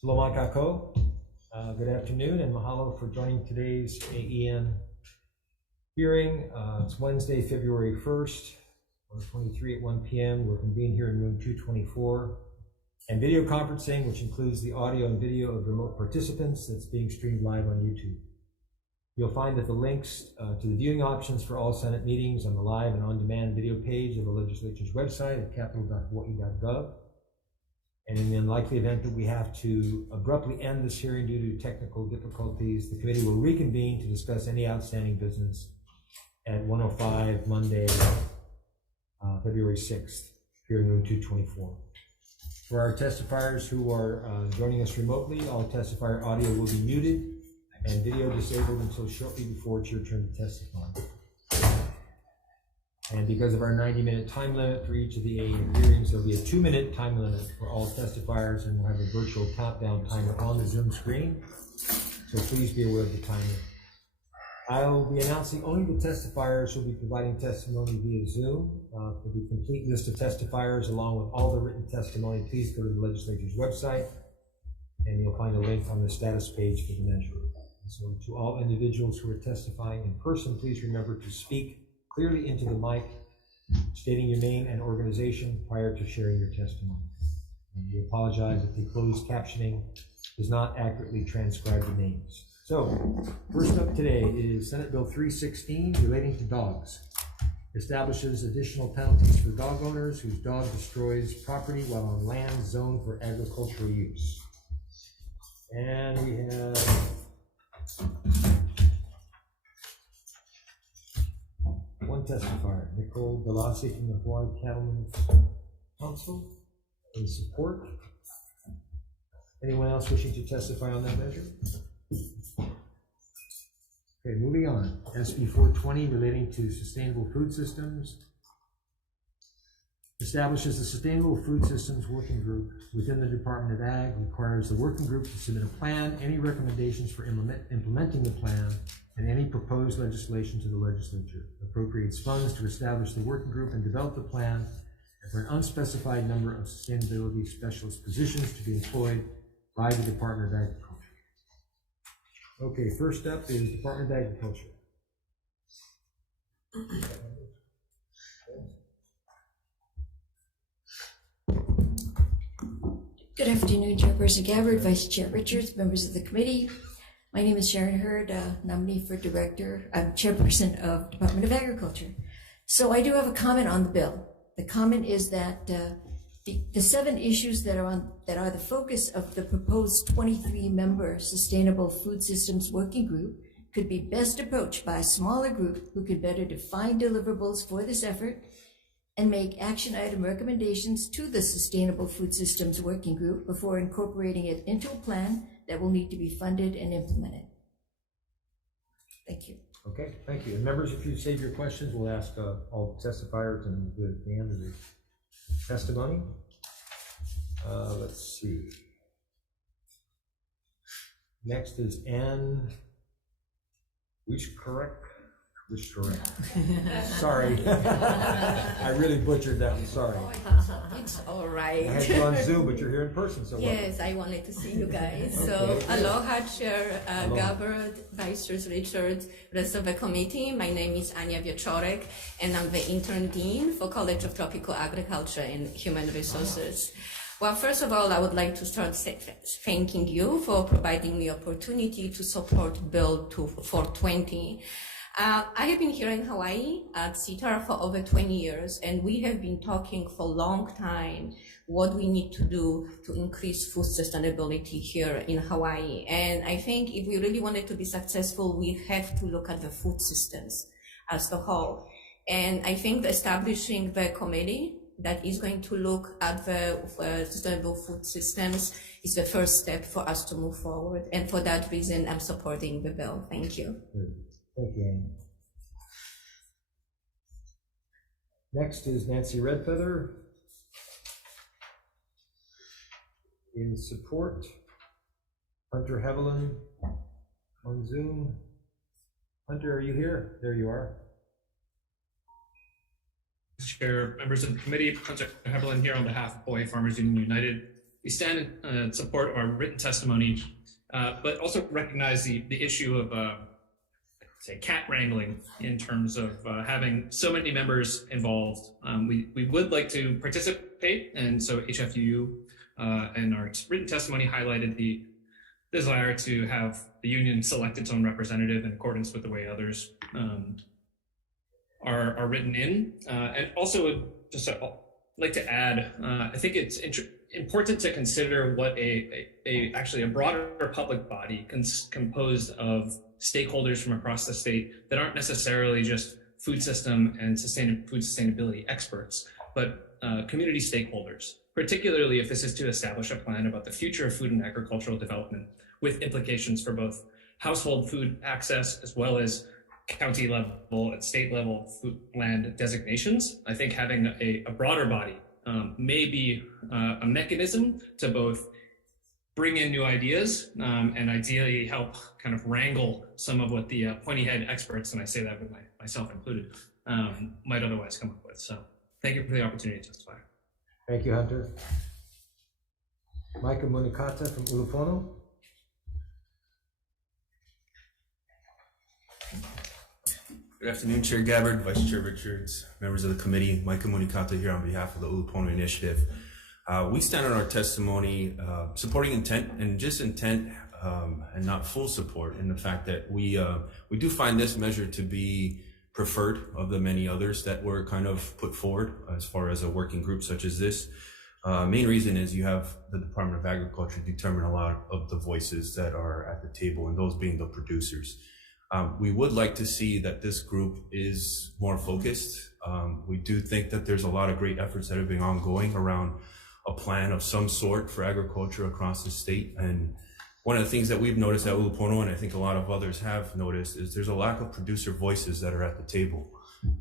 Salamat kako. Good afternoon and mahalo for joining today's AEN hearing. It's Wednesday, February 1st, 2023 at 1 p.m. We're convened here in room 224 and video conferencing, which includes the audio and video of remote participants that's being streamed live on YouTube. You'll find that the links to the viewing options for all Senate meetings on the live and on-demand video page of the legislature's website at capitol.hawaii.gov. And in the unlikely event that we have to abruptly end this hearing due to technical difficulties, the committee will reconvene to discuss any outstanding business at 1:05 Monday, February 6th, here in room 224. For our testifiers who are joining us remotely, all testifier audio will be muted and video disabled until shortly before it's your turn to testify. And because of our 90-minute time limit for each of the AEN hearings, there'll be a 2-minute time limit for all testifiers, and we'll have a virtual countdown timer on the Zoom screen. So please be aware of the timer. I'll be announcing only the testifiers who will be providing testimony via Zoom. For the complete list of testifiers, along with all the written testimony, please go to the legislature's website, and you'll find a link on the status page for the measure. So to all individuals who are testifying in person, please remember to speak clearly into the mic, stating your name and organization prior to sharing your testimony. And we apologize if the closed captioning does not accurately transcribe the names. So, first up today is Senate Bill 316 relating to dogs. Establishes additional penalties for dog owners whose dog destroys property while on land zoned for agricultural use. And we have one testifier, Nicole Galassi from the Hawaii Cattlemen's Council, in support. Anyone else wishing to testify on that measure? Okay, moving on. SB 420 relating to sustainable food systems. Establishes a Sustainable Food Systems Working Group within the Department of Ag, requires the working group to submit a plan, any recommendations for implementing the plan, and any proposed legislation to the legislature. Appropriates funds to establish the working group and develop the plan, and for an unspecified number of sustainability specialist positions to be employed by the Department of Agriculture. Okay, first up is Department of Agriculture. Good afternoon, Chairperson Gabbard, Vice Chair Richards, members of the committee. My name is Sharon Hurd, nominee for Chairperson of Department of Agriculture. So I do have a comment on the bill. The comment is that the 7 issues that are the focus of the proposed 23-member Sustainable Food Systems Working Group could be best approached by a smaller group who could better define deliverables for this effort and make action item recommendations to the Sustainable Food Systems Working Group before incorporating it into a plan that will need to be funded and implemented. Thank you. Okay, thank you. And members, if you save your questions, we'll ask all testifiers and do it at the end of the testimony. Let's see. Next is Ann Wishkorek. Sorry. I really butchered that one, sorry. It's all right. I had you on Zoom, but you're here in person, so yes, I wanted to see you guys. Okay. So aloha, Chair Gabbard, Vice Chair Richards, rest of the committee. My name is Ania Wieczorek, and I'm the intern dean for College of Tropical Agriculture and Human Resources. Well, first of all, I would like to start thanking you for providing me opportunity to support Bill 420. I have been here in Hawaii at CITAR for over 20 years, and we have been talking for a long time what we need to do to increase food sustainability here in Hawaii. And I think if we really wanted to be successful, we have to look at the food systems as a whole. And I think establishing the committee that is going to look at the sustainable food systems is the first step for us to move forward. And for that reason, I'm supporting the bill. Thank you. Thank you, Ann. Next is Nancy Redfeather. In support, Hunter Hevelin on Zoom. Hunter, are you here? There you are. Chair, members of the committee, Hunter Hevelin here on behalf of Hawaii Farmers Union United. we stand in support of our written testimony, but also recognize the issue of say cat wrangling in terms of having so many members involved. We would like to participate, and so HFUU and our written testimony highlighted the desire to have the union select its own representative in accordance with the way others are written in. And also just like to add, I think it's important to consider what actually a broader public body composed of stakeholders from across the state that aren't necessarily just food system and food sustainability experts, but community stakeholders, particularly if this is to establish a plan about the future of food and agricultural development with implications for both household food access as well as county level and state level food land designations. I think having a broader body may be a mechanism to both bring in new ideas and ideally help kind of wrangle some of what the pointy head experts, and I say that with myself included, might otherwise come up with. So thank you for the opportunity to testify. Thank you, Hunter. Micah Munikata from Ulupono. Good afternoon, Chair Gabbard, Vice Chair Richards, members of the committee. Micah Munikata here on behalf of the Ulupono Initiative. We stand on our testimony supporting intent, and just intent and not full support in the fact that we do find this measure to be preferred of the many others that were kind of put forward as far as a working group such as this. Main reason is you have the Department of Agriculture determine a lot of the voices that are at the table, and those being the producers. We would like to see that this group is more focused. We do think that there's a lot of great efforts that have been ongoing around a plan of some sort for agriculture across the state. And one of the things that we've noticed at Ulupono, and I think a lot of others have noticed, is there's a lack of producer voices that are at the table.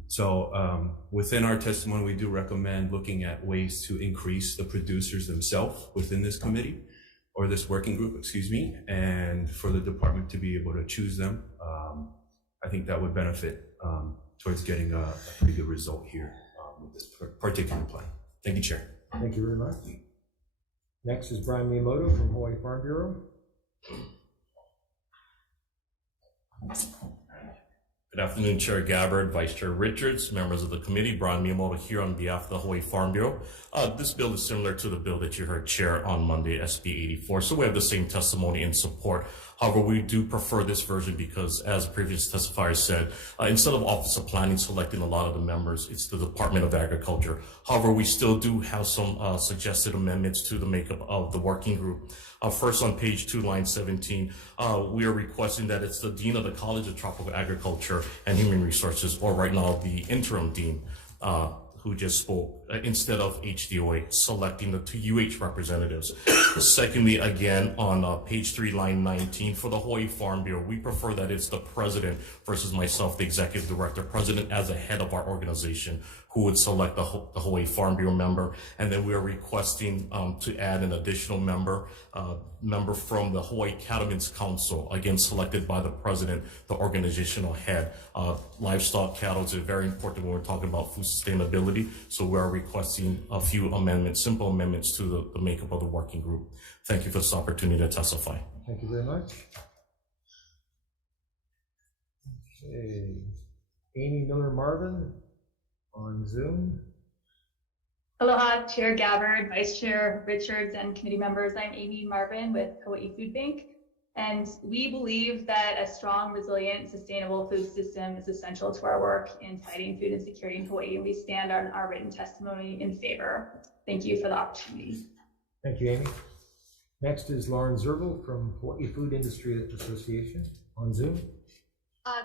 So within our testimony, we do recommend looking at ways to increase the producers themselves within this committee, or this working group, excuse me, and for the department to be able to choose them. I think that would benefit towards getting a pretty good result here with this particular plan. Thank you, Chair. Thank you very much. Next is Brian Miyamoto from Hawaii Farm Bureau. Good afternoon, Chair Gabbard, Vice Chair Richards, members of the committee. Brian Miyamoto here on behalf of the Hawaii Farm Bureau. This bill is similar to the bill that you heard, Chair, on Monday, SB 84. So we have the same testimony in support. However, we do prefer this version because, as previous testifiers said, instead of Office of Planning selecting a lot of the members, it's the Department of Agriculture. However, we still do have some suggested amendments to the makeup of the working group. First, on page 2, line 17, we are requesting that it's the Dean of the College of Tropical Agriculture and Human Resources, or right now the interim dean, who just spoke, instead of HDOA, selecting the 2 UH representatives. Secondly, again, on page 3, line 19, for the Hawaii Farm Bureau, we prefer that it's the president versus myself, the executive director, president as a head of our organization, who would select the Hawaii Farm Bureau member. And then we are requesting to add an additional member from the Hawaii Cattlemen's Council, again selected by the president, the organizational head. Livestock cattle is very important when we're talking about food sustainability. So we are requesting a few amendments, simple amendments to the makeup of the working group. Thank you for this opportunity to testify. Thank you very much. Okay. Amy Miller Marvin on Zoom. Aloha, Chair Gabbard, Vice Chair Richards, and committee members. I'm Amy Marvin with Hawaii Food Bank, and we believe that a strong, resilient, sustainable food system is essential to our work in fighting food insecurity in Hawaii, and we stand on our written testimony in favor. Thank you for the opportunity. Thank you, Amy. Next is Lauren Zerble from Hawaii Food Industry Association on Zoom.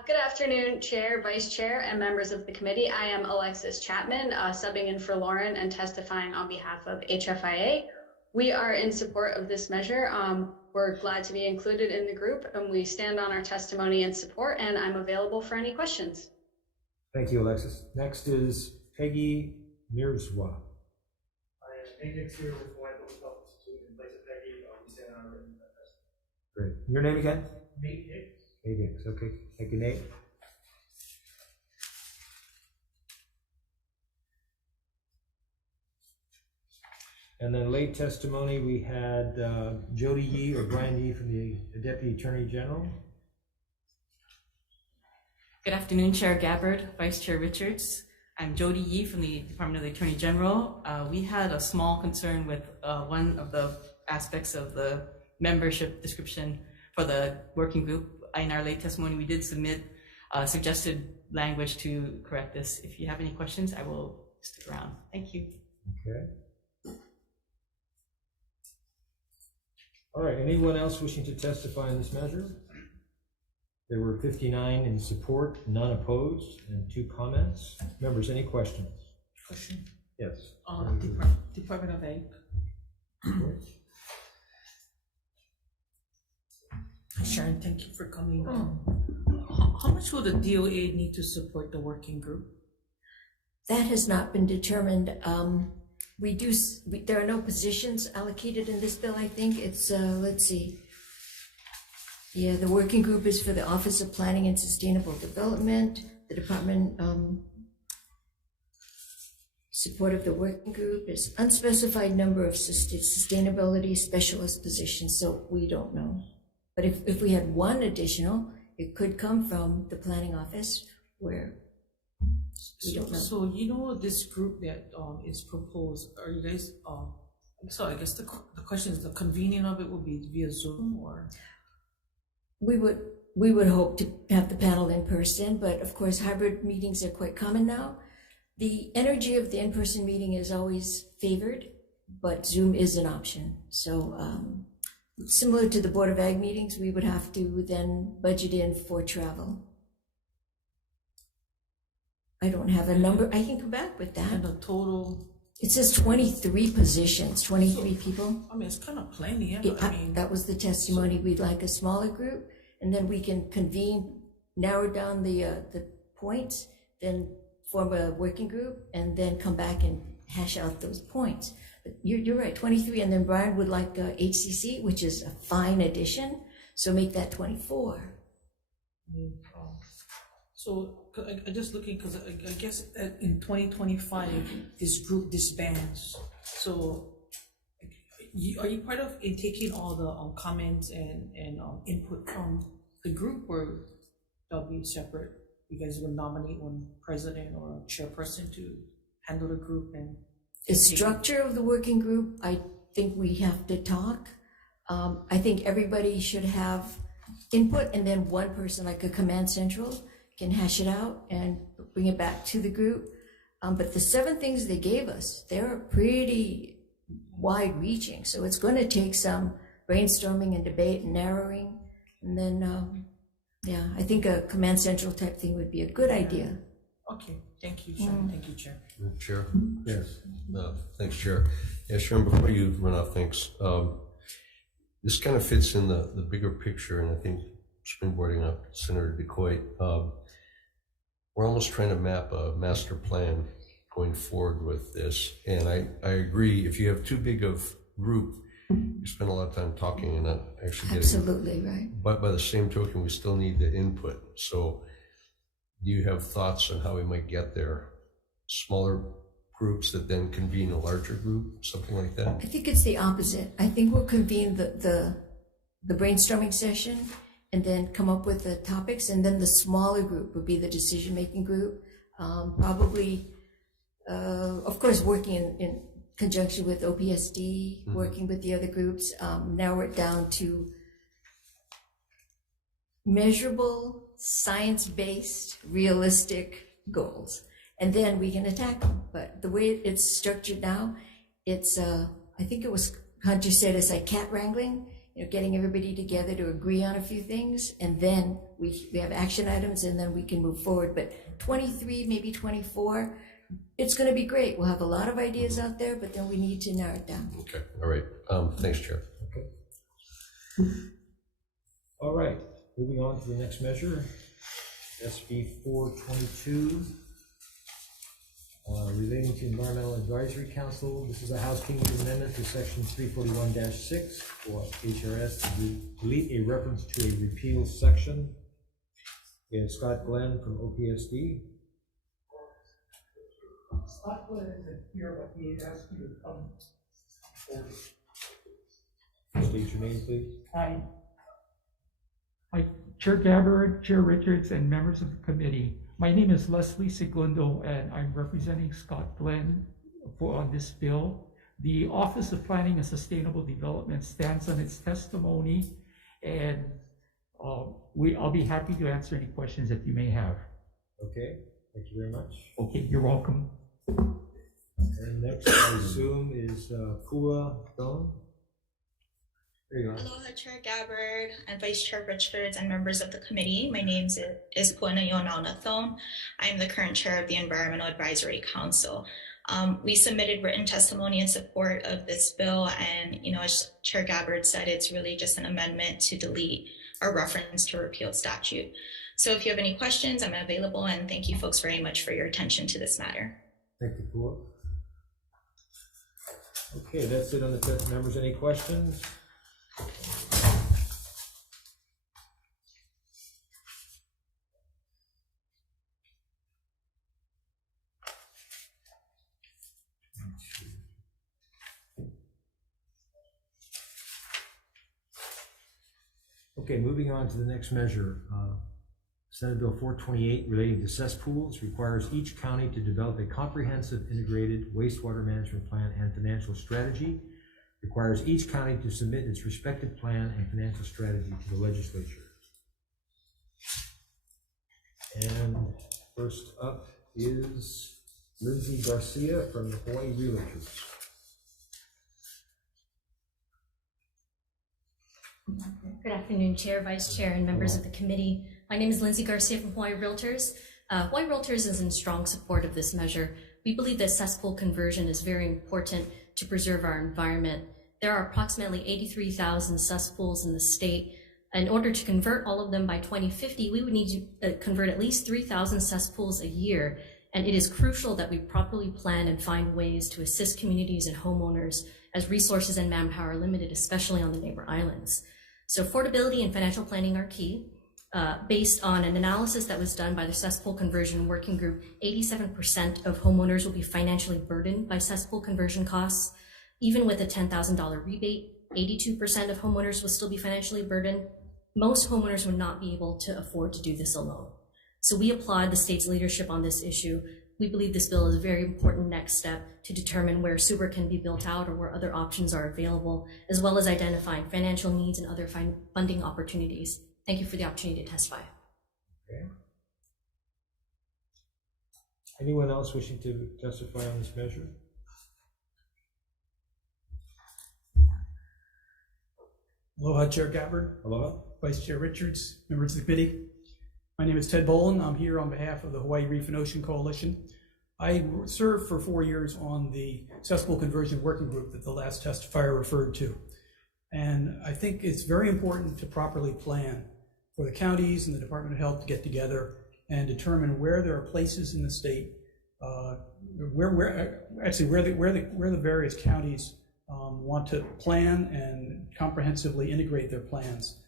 Good afternoon, Chair, Vice Chair, and members of the committee. I am Alexis Chapman, subbing in for Lauren and testifying on behalf of HFIA. We are in support of this measure. We're glad to be included in the group, and we stand on our testimony in support, and I'm available for any questions. Thank you, Alexis. Next is Peggy Mirzwa. I am Peggy here with Hawaii Public Health Institute in place of Peggy. We stand on our written testimony. Great. Your name again? Nate Hicks. Nate Hicks. Okay. Thank you, Nate. And then late testimony, we had Jody Yee or Brian Yee from the Deputy Attorney General. Good afternoon, Chair Gabbard, Vice Chair Richards. I'm Jody Yee from the Department of the Attorney General. We had a small concern with one of the aspects of the membership description for the working group. In our late testimony, we did submit suggested language to correct this. If you have any questions, I will stick around. Thank you. Okay. All right, anyone else wishing to testify on this measure? There were 59 in support, none opposed, and 2 comments. Members, any questions? Question. Yes. Department of Ag. Sharon, thank you for coming. How much will the DOA need to support the working group? That has not been determined. There are no positions allocated in this bill, I think. It's, let's see. Yeah, the working group is for the Office of Planning and Sustainable Development. The department support of the working group is unspecified number of sustainability specialist positions, so we don't know. But if we had one additional, it could come from the planning office where we don't know. So you know this group that is proposed, are you guys, so I guess the question is the convening of it will be via Zoom or? We would hope to have the panel in person, but of course hybrid meetings are quite common now. The energy of the in-person meeting is always favored, but Zoom is an option. So similar to the Board of Ag meetings, we would have to then budget in for travel. I don't have a number. I can come back with that. And the total? It says 23 positions, 23 people. I mean, it's kind of plenty. That was the testimony. We'd like a smaller group, and then we can convene, narrow down the points, then form a working group, and then come back and hash out those points. But you're right, 23, and then Brian would like HCC, which is a fine addition, so make that 24. So I just looking, because I guess in 2025, this group disbands. So are you part of in taking all the comments and input from the group, or that'll be separate? You guys will nominate one president or a chairperson to handle the group? And the structure of the working group, I think we have to talk. I think everybody should have input, and then one person, like a command central, can hash it out and bring it back to the group. But the 7 things they gave us, they're pretty wide reaching. So it's going to take some brainstorming and debate and narrowing. And then, yeah, I think a command central type thing would be a good idea. Okay, thank you, Sharon. Thank you, Chair. Chair? Yes. Thanks, Chair. Yeah, Sharon, before you run off, thanks. This kind of fits in the bigger picture, and I think springboarding up Senator DeCoit, we're almost trying to map a master plan going forward with this. And I agree, if you have too big of group, you spend a lot of time talking and not actually getting. Absolutely right. But by the same token, we still need the input. So do you have thoughts on how we might get there? Smaller groups that then convene a larger group, something like that? I think it's the opposite. I think we'll convene the brainstorming session and then come up with the topics, and then the smaller group would be the decision-making group. Probably, of course, working in conjunction with OPSD, working with the other groups, narrow it down to measurable, science-based, realistic goals. And then we can attack them. But the way it's structured now, it's, I think it was Hunter said, it's like cat wrangling, getting everybody together to agree on a few things, and then we have action items, and then we can move forward. But 23, maybe 24, it's going to be great. We'll have a lot of ideas out there, but then we need to narrow it down. Okay, all right. Thanks, Chair. Okay. All right, moving on to the next measure, SB 422. Relating to Environmental Advisory Council. This is a housekeeping amendment to section 341-6 for HRS to delete a reference to a repeal section. We have Scott Glenn from OPSD. Scott Glenn isn't here, but he asked you to come State your name, please. Hi. Hi, Chair Gabbard, Chair Richards, and members of the committee. My name is Leslie Segundo, and I'm representing Scott Glenn on this bill. The Office of Planning and Sustainable Development stands on its testimony, and I'll be happy to answer any questions that you may have. Okay, thank you very much. Okay, you're welcome. And next, I assume, is Pua Don. There you are. Aloha, Chair Gabbard and Vice Chair Richards and members of the committee. My name is Puana Yonauna. I am the current chair of the Environmental Advisory Council. We submitted written testimony in support of this bill, and as Chair Gabbard said, it's really just an amendment to delete a reference to a repealed statute. So if you have any questions, I'm available, and thank you folks very much for your attention to this matter. Thank you, Pua. Okay, that's it on the test. Members, any questions? Okay, moving on to the next measure. Senate Bill 428 relating to cesspools requires each county to develop a comprehensive integrated wastewater management plan and financial strategy. Requires each county to submit its respective plan and financial strategy to the legislature. And first up is Lindsay Garcia from the Hawai'i Realtors. Good afternoon, Chair, Vice Chair, and members of the committee. My name is Lindsay Garcia from Hawai'i Realtors. Hawai'i Realtors is in strong support of this measure. We believe that cesspool conversion is very important to preserve our environment. There are approximately 83,000 cesspools in the state. In order to convert all of them by 2050, we would need to convert at least 3,000 cesspools a year. And it is crucial that we properly plan and find ways to assist communities and homeowners as resources and manpower are limited, especially on the neighbor islands. So affordability and financial planning are key. Based on an analysis that was done by the Cesspool Conversion Working Group, 87% of homeowners will be financially burdened by cesspool conversion costs. Even with a $10,000 rebate, 82% of homeowners will still be financially burdened. Most homeowners would not be able to afford to do this alone. So we applaud the state's leadership on this issue. We believe this bill is a very important next step to determine where sewer can be built out or where other options are available, as well as identifying financial needs and other funding opportunities. Thank you for the opportunity to testify. Okay. Anyone else wishing to testify on this measure? Aloha, Chair Gabbard. Aloha. Vice Chair Richards, members of the committee. My name is Ted Boland. I'm here on behalf of the Hawaii Reef and Ocean Coalition. I served for 4 years on the cesspool conversion working group that the last testifier referred to. And I think it's very important to properly plan for the counties and the Department of Health to get together and determine where there are places in the state, where the various counties want to plan and comprehensively integrate their plans.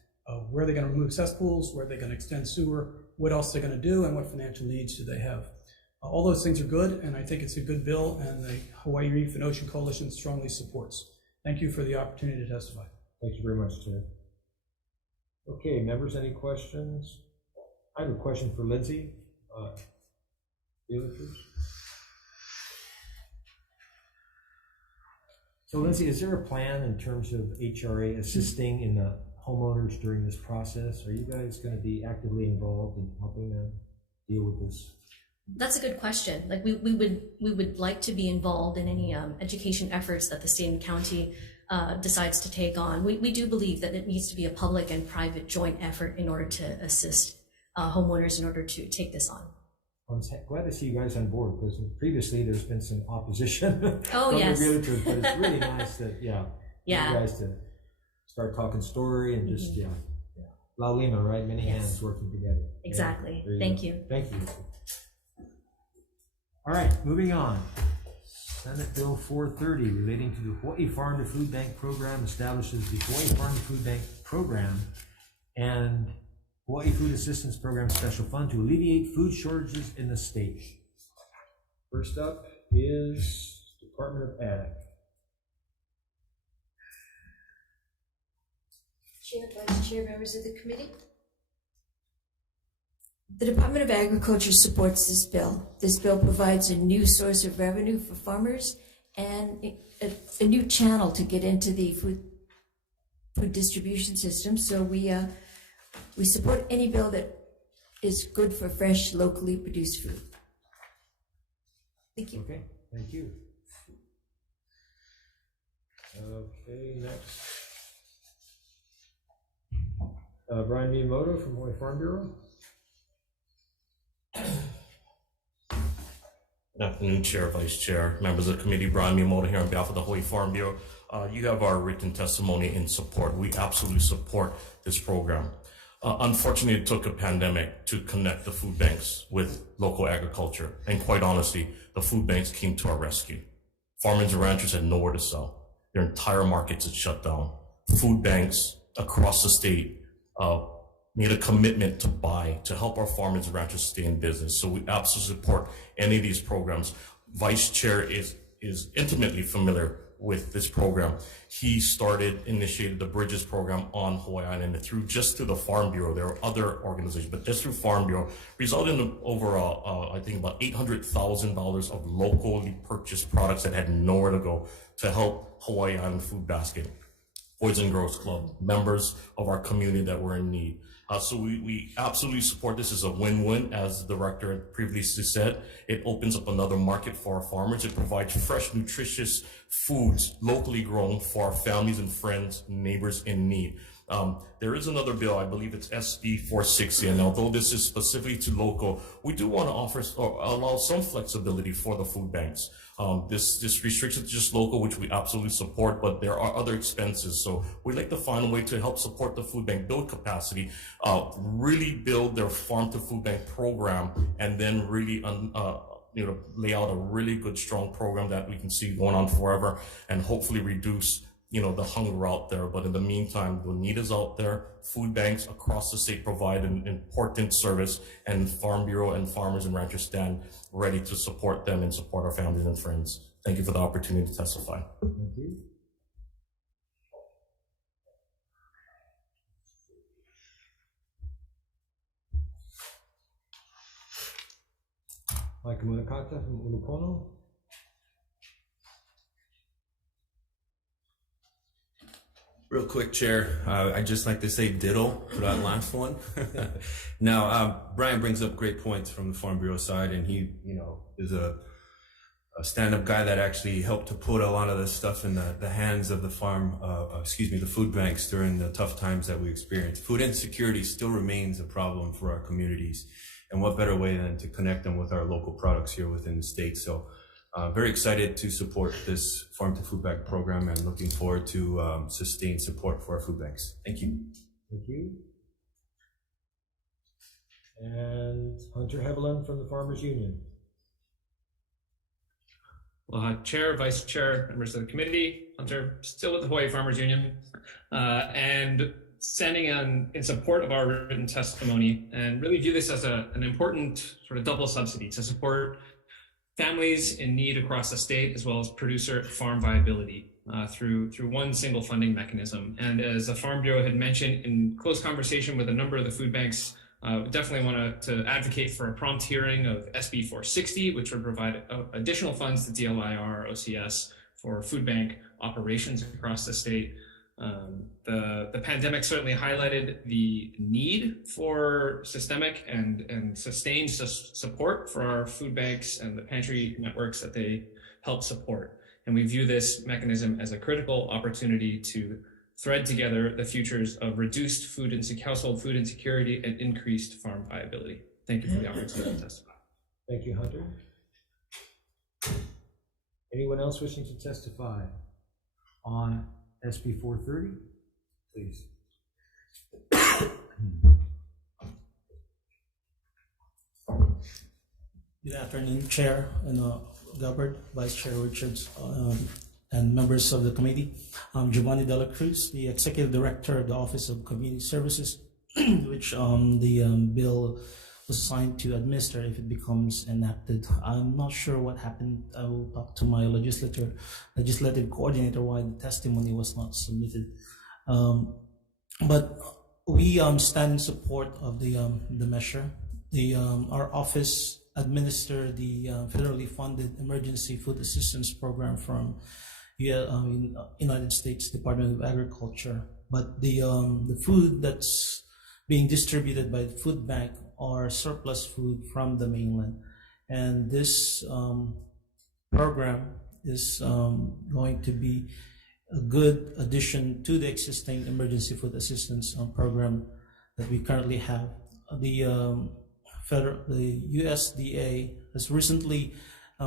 Where they're going to remove cesspools, where they're going to extend sewer, what else they're going to do, and what financial needs do they have. All those things are good, and I think it's a good bill, and the Hawaii Reef and Ocean Coalition strongly supports. Thank you for the opportunity to testify. Thank you very much, Ted. Okay, members, any questions? I have a question for Lindsay. Realtors. So Lindsay, is there a plan in terms of HRA assisting in the homeowners during this process? Are you guys going to be actively involved in helping them deal with this? That's a good question. Like we would like to be involved in any education efforts that the state and county decides to take on. We do believe that it needs to be a public and private joint effort in order to assist homeowners in order to take this on. I'm glad to see you guys on board, because previously there's been some opposition from yes. the realtors, but it's really nice that you guys to start talking story and just La Lima, right? Many hands working together. Exactly. Yeah, Thank you. Thank you. All right, moving on. Senate Bill 430 relating to the Hawaii Farm to Food Bank program establishes the Hawaii Farm to Food Bank program and Hawaii Food Assistance Program Special Fund to alleviate food shortages in the state. First up is Department of Ag. Chair, Vice Chair, members of the committee. The Department of Agriculture supports this bill. This bill provides a new source of revenue for farmers and a new channel to get into the food distribution system. So we support any bill that is good for fresh, locally produced food. Thank you. Okay, thank you. Okay, next. Brian Miyamoto from Hawaii Farm Bureau. Good afternoon, Chair, Vice Chair, members of the committee. Brian Miyamoto here on behalf of the Hawaii Farm Bureau. You have our written testimony in support. We absolutely support this program. Unfortunately, it took a pandemic to connect the food banks with local agriculture. And quite honestly, the food banks came to our rescue. Farmers and ranchers had nowhere to sell. Their entire markets had shut down. Food banks across the state made a commitment to help our farmers and ranchers stay in business. So we absolutely support any of these programs. Vice Chair is intimately familiar with this program. He initiated the Bridges program on Hawaii Island, and through the Farm Bureau, there are other organizations, but just through Farm Bureau, resulted in overall, I think about $800,000 of locally purchased products that had nowhere to go to help Hawaii Island Food Basket, Boys and Girls Club, members of our community that were in need. So we absolutely support this as a win-win, as the director previously said. It opens up another market for our farmers. It provides fresh, nutritious foods, locally grown, for our families and friends, neighbors in need. There is another bill, I believe it's SB 460, and although this is specifically to local, we do want to offer or allow some flexibility for the food banks. This restricts it to just local, which we absolutely support, but there are other expenses. So we'd like to find a way to help support the food bank, build capacity, really build their farm to food bank program, and then really lay out a really good, strong program that we can see going on forever, and hopefully reduce the hunger out there. But in the meantime, the need is out there. Food banks across the state provide an important service, and Farm Bureau and farmers and ranchers stand ready to support them and support our families and friends. Thank you for the opportunity to testify. Thank you. Mike Munakata from Ulupono. Real quick, Chair, I'd just like to say ditto for that last one. Now, Brian brings up great points from the Farm Bureau side, and he, is a stand-up guy that actually helped to put a lot of this stuff in the hands of the the food banks during the tough times that we experienced. Food insecurity still remains a problem for our communities, and what better way than to connect them with our local products here within the state. So very excited to support this Farm to Food Bank program, and looking forward to sustained support for our food banks. Thank you. Thank you. And Hunter Heveland from the Farmers Union. Well, Chair, Vice Chair, members of the committee, Hunter, still with the Hawaii Farmers Union, and standing in support of our written testimony, and really view this as an important sort of double subsidy to support families in need across the state, as well as producer farm viability through one single funding mechanism. And as the Farm Bureau had mentioned in close conversation with a number of the food banks, we definitely want to advocate for a prompt hearing of SB 460, which would provide additional funds to DLIR, OCS for food bank operations across the state. The pandemic certainly highlighted the need for systemic and sustained support for our food banks and the pantry networks that they help support. And we view this mechanism as a critical opportunity to thread together the futures of reduced household food insecurity and increased farm viability. Thank you for the opportunity to testify. Thank you, Hunter. Anyone else wishing to testify on SB 430, please. Good afternoon, Chair and Gilbert, Vice Chair Richards, and members of the committee. I'm Giovanni Dela Cruz, the Executive Director of the Office of Community Services, which the bill was assigned to administer if it becomes enacted. I'm not sure what happened. I will talk to my legislative coordinator why the testimony was not submitted. but we stand in support of the measure. Our office administer the federally funded emergency food assistance program from United States Department of Agriculture. But the food that's being distributed by the food bank are surplus food from the mainland, and this program is going to be a good addition to the existing emergency food assistance program that we currently have. The USDA has recently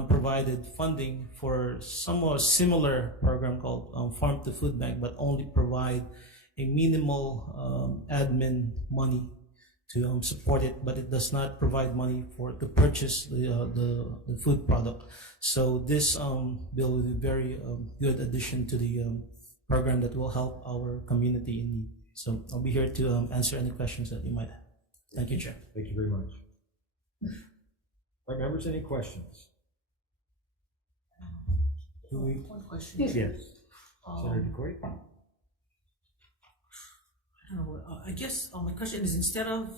provided funding for somewhat similar program called Farm to Food Bank, but only provide a minimal admin money to support it, but it does not provide money to purchase the food product. So this bill will be a very good addition to the program that will help our community in need. So I'll be here to answer any questions that you might have. Thank you, Chair. Thank you very much. All right, members, any questions? One question. Yes. Senator DeCoy? I don't know, I guess my question is, instead of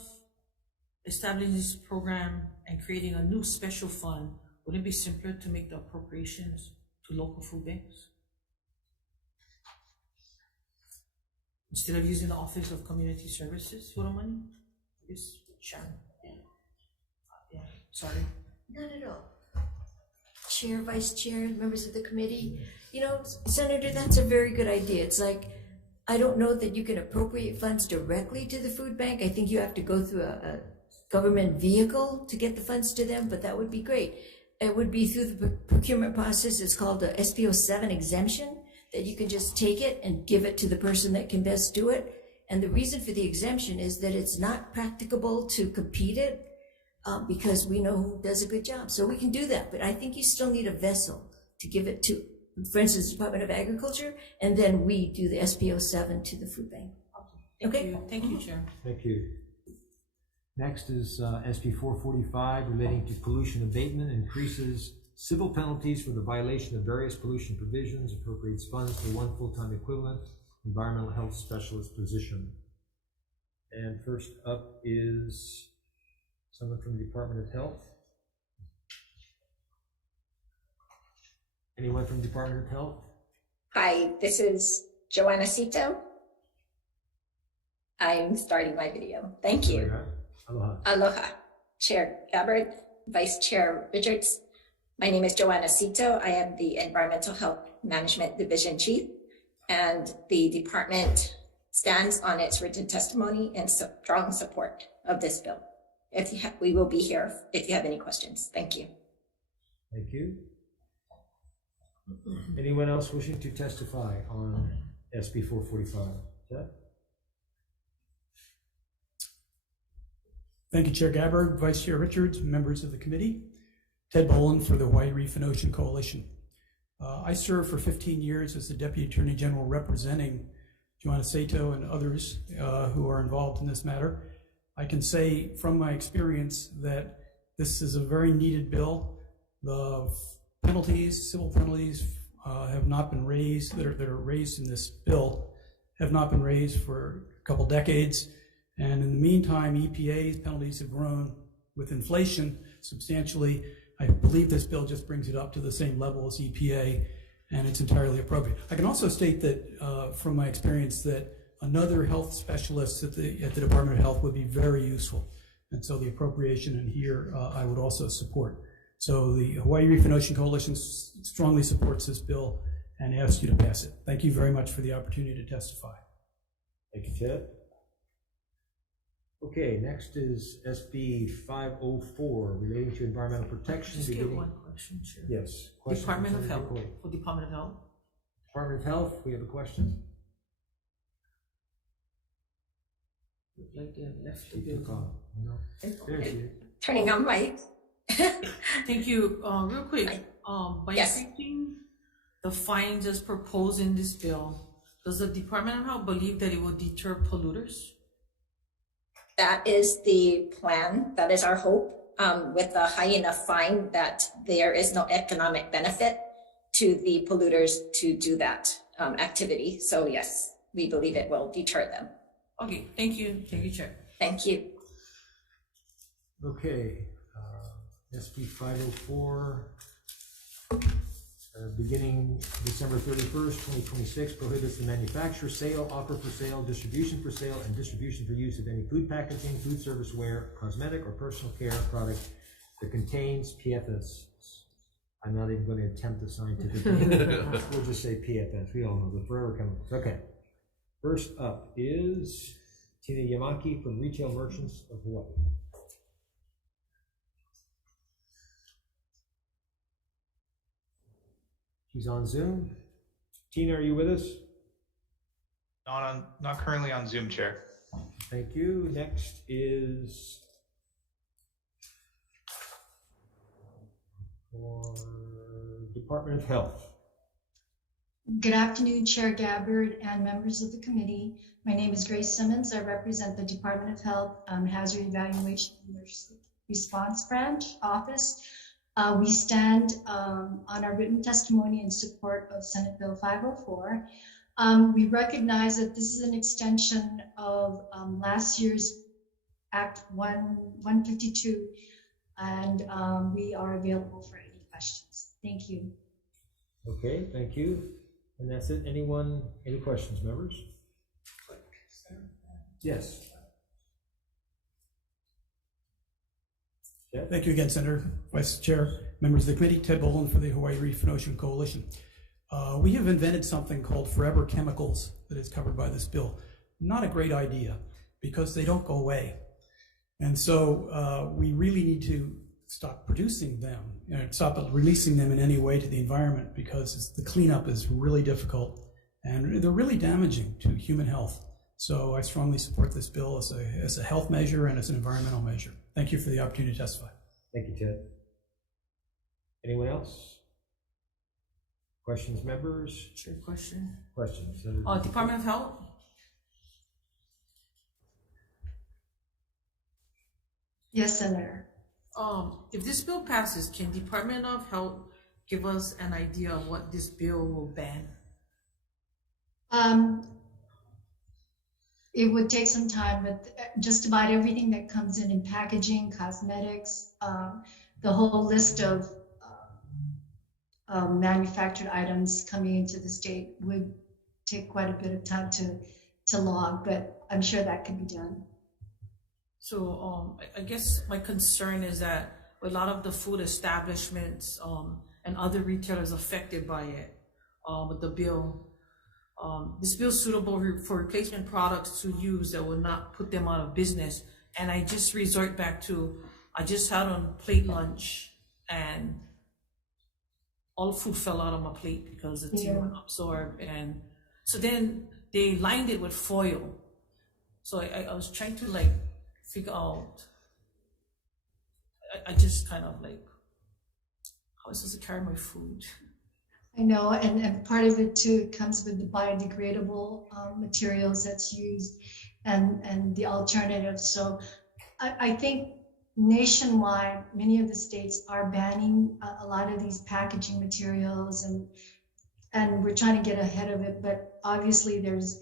establishing this program and creating a new special fund, would it be simpler to make the appropriations to local food banks? Instead of using the Office of Community Services for the money? Yes, Sharon. Yeah, sorry. Not at all. Chair, Vice Chair, members of the committee, you know, Senator, that's a very good idea. It's like, I don't know that you can appropriate funds directly to the food bank. I think you have to go through a government vehicle to get the funds to them, but that would be great. It would be through the procurement process. It's called the SPO 7 exemption, that you can just take it and give it to the person that can best do it. And the reason for the exemption is that it's not practicable to compete it because we know who does a good job. So we can do that, but I think you still need a vessel to give it to, for instance, Department of Agriculture, and then we do the SPO 7 to the food bank. Okay? Thank you, Chair. Thank you. Next is SB 445 relating to pollution abatement, increases civil penalties for the violation of various pollution provisions, appropriates funds for one full-time equivalent environmental health specialist position. And first up is someone from the Department of Health. Anyone from the Department of Health? Hi, this is Joanna Cito. I'm starting my video. Thank you. Aloha. Aloha. Chair Gabbard, Vice Chair Richards. My name is Joanna Cito. I am the Environmental Health Management Division Chief, and the department stands on its written testimony and strong support of this bill. We will be here if you have any questions. Thank you. Thank you. Anyone else wishing to testify on SB 445? Seth? Thank you, Chair Gabbard, Vice Chair Richards, members of the committee. Ted Boland for the Hawaii Reef and Ocean Coalition. I served for 15 years as the Deputy Attorney General representing Joanna Sato and others who are involved in this matter. I can say from my experience that this is a very needed bill. The penalties, civil penalties have not been raised, that are raised in this bill, have not been raised for a couple decades. And in the meantime, EPA's penalties have grown with inflation substantially. I believe this bill just brings it up to the same level as EPA, and it's entirely appropriate. I can also state that from my experience that another health specialist at the Department of Health would be very useful. And so the appropriation in here I would also support. So the Hawaii Reef and Ocean Coalition strongly supports this bill and asks you to pass it. Thank you very much for the opportunity to testify. Thank you, Ted. Okay, next is SB 504 relating to environmental protection. Just get one question, Chair. Yes. Department of Health. For Department of Health. Department of Health, we have a question. Like they left Turning on mic. Thank you. Real quick, by increasing the fines as proposed in this bill, does the Department of Health believe that it will deter polluters? That is the plan. That is our hope. With a high enough fine that there is no economic benefit to the polluters to do that activity. So yes, we believe it will deter them. Okay, thank you, Chair. Thank you. Okay, SB 504, beginning December 31st, 2026, prohibits the manufacture, sale, offer for sale, distribution for sale, and distribution for use of any food packaging, food service ware, cosmetic, or personal care product that contains PFS. I'm not even going to attempt the scientific name. We'll just say PFS. We all know the forever chemicals. Okay. First up is Tina Yamaki from Retail Merchants of Hawaii. She's on Zoom. Tina, are you with us? Not currently on Zoom, Chair. Thank you. Next is for Department of Health. Good afternoon, Chair Gabbard and members of the committee. My name is Grace Simmons. I represent the Department of Health Hazard Evaluation and Response Branch Office. We stand on our written testimony in support of Senate Bill 504. We recognize that this is an extension of last year's Act 152, and we are available for any questions. Thank you. Okay, thank you. And that's it. Anyone, any questions, members? Yes. Thank you again, Senator, Vice Chair, members of the committee. Ted Boland for the Hawaii Reef and Ocean Coalition. We have invented something called forever chemicals that is covered by this bill. Not a great idea because they don't go away. And so we really need to stop producing them and stop releasing them in any way to the environment because the cleanup is really difficult and they're really damaging to human health. So I strongly support this bill as a health measure and as an environmental measure. Thank you for the opportunity to testify. Thank you, Ted. Anyone else? Questions, members? Sure, question. Questions. Department of Health. Yes, Senator. If this bill passes, can Department of Health give us an idea of what this bill will ban? It would take some time, but just about everything that comes in packaging, cosmetics, the whole list of manufactured items coming into the state would take quite a bit of time to log, but I'm sure that could be done. So I guess my concern is that a lot of the food establishments and other retailers affected by it, with the bill, this bill is suitable for replacement products to use that will not put them out of business. And I just resort back to, I just had on plate lunch and all the food fell out of my plate because it's absorbed. And so then they lined it with foil. So I was trying to like figure out, I just kind of like, how am I supposed to carry my food? I know, and part of it too comes with the biodegradable materials that's used and the alternatives. So I think nationwide, many of the states are banning a lot of these packaging materials and we're trying to get ahead of it, but obviously there's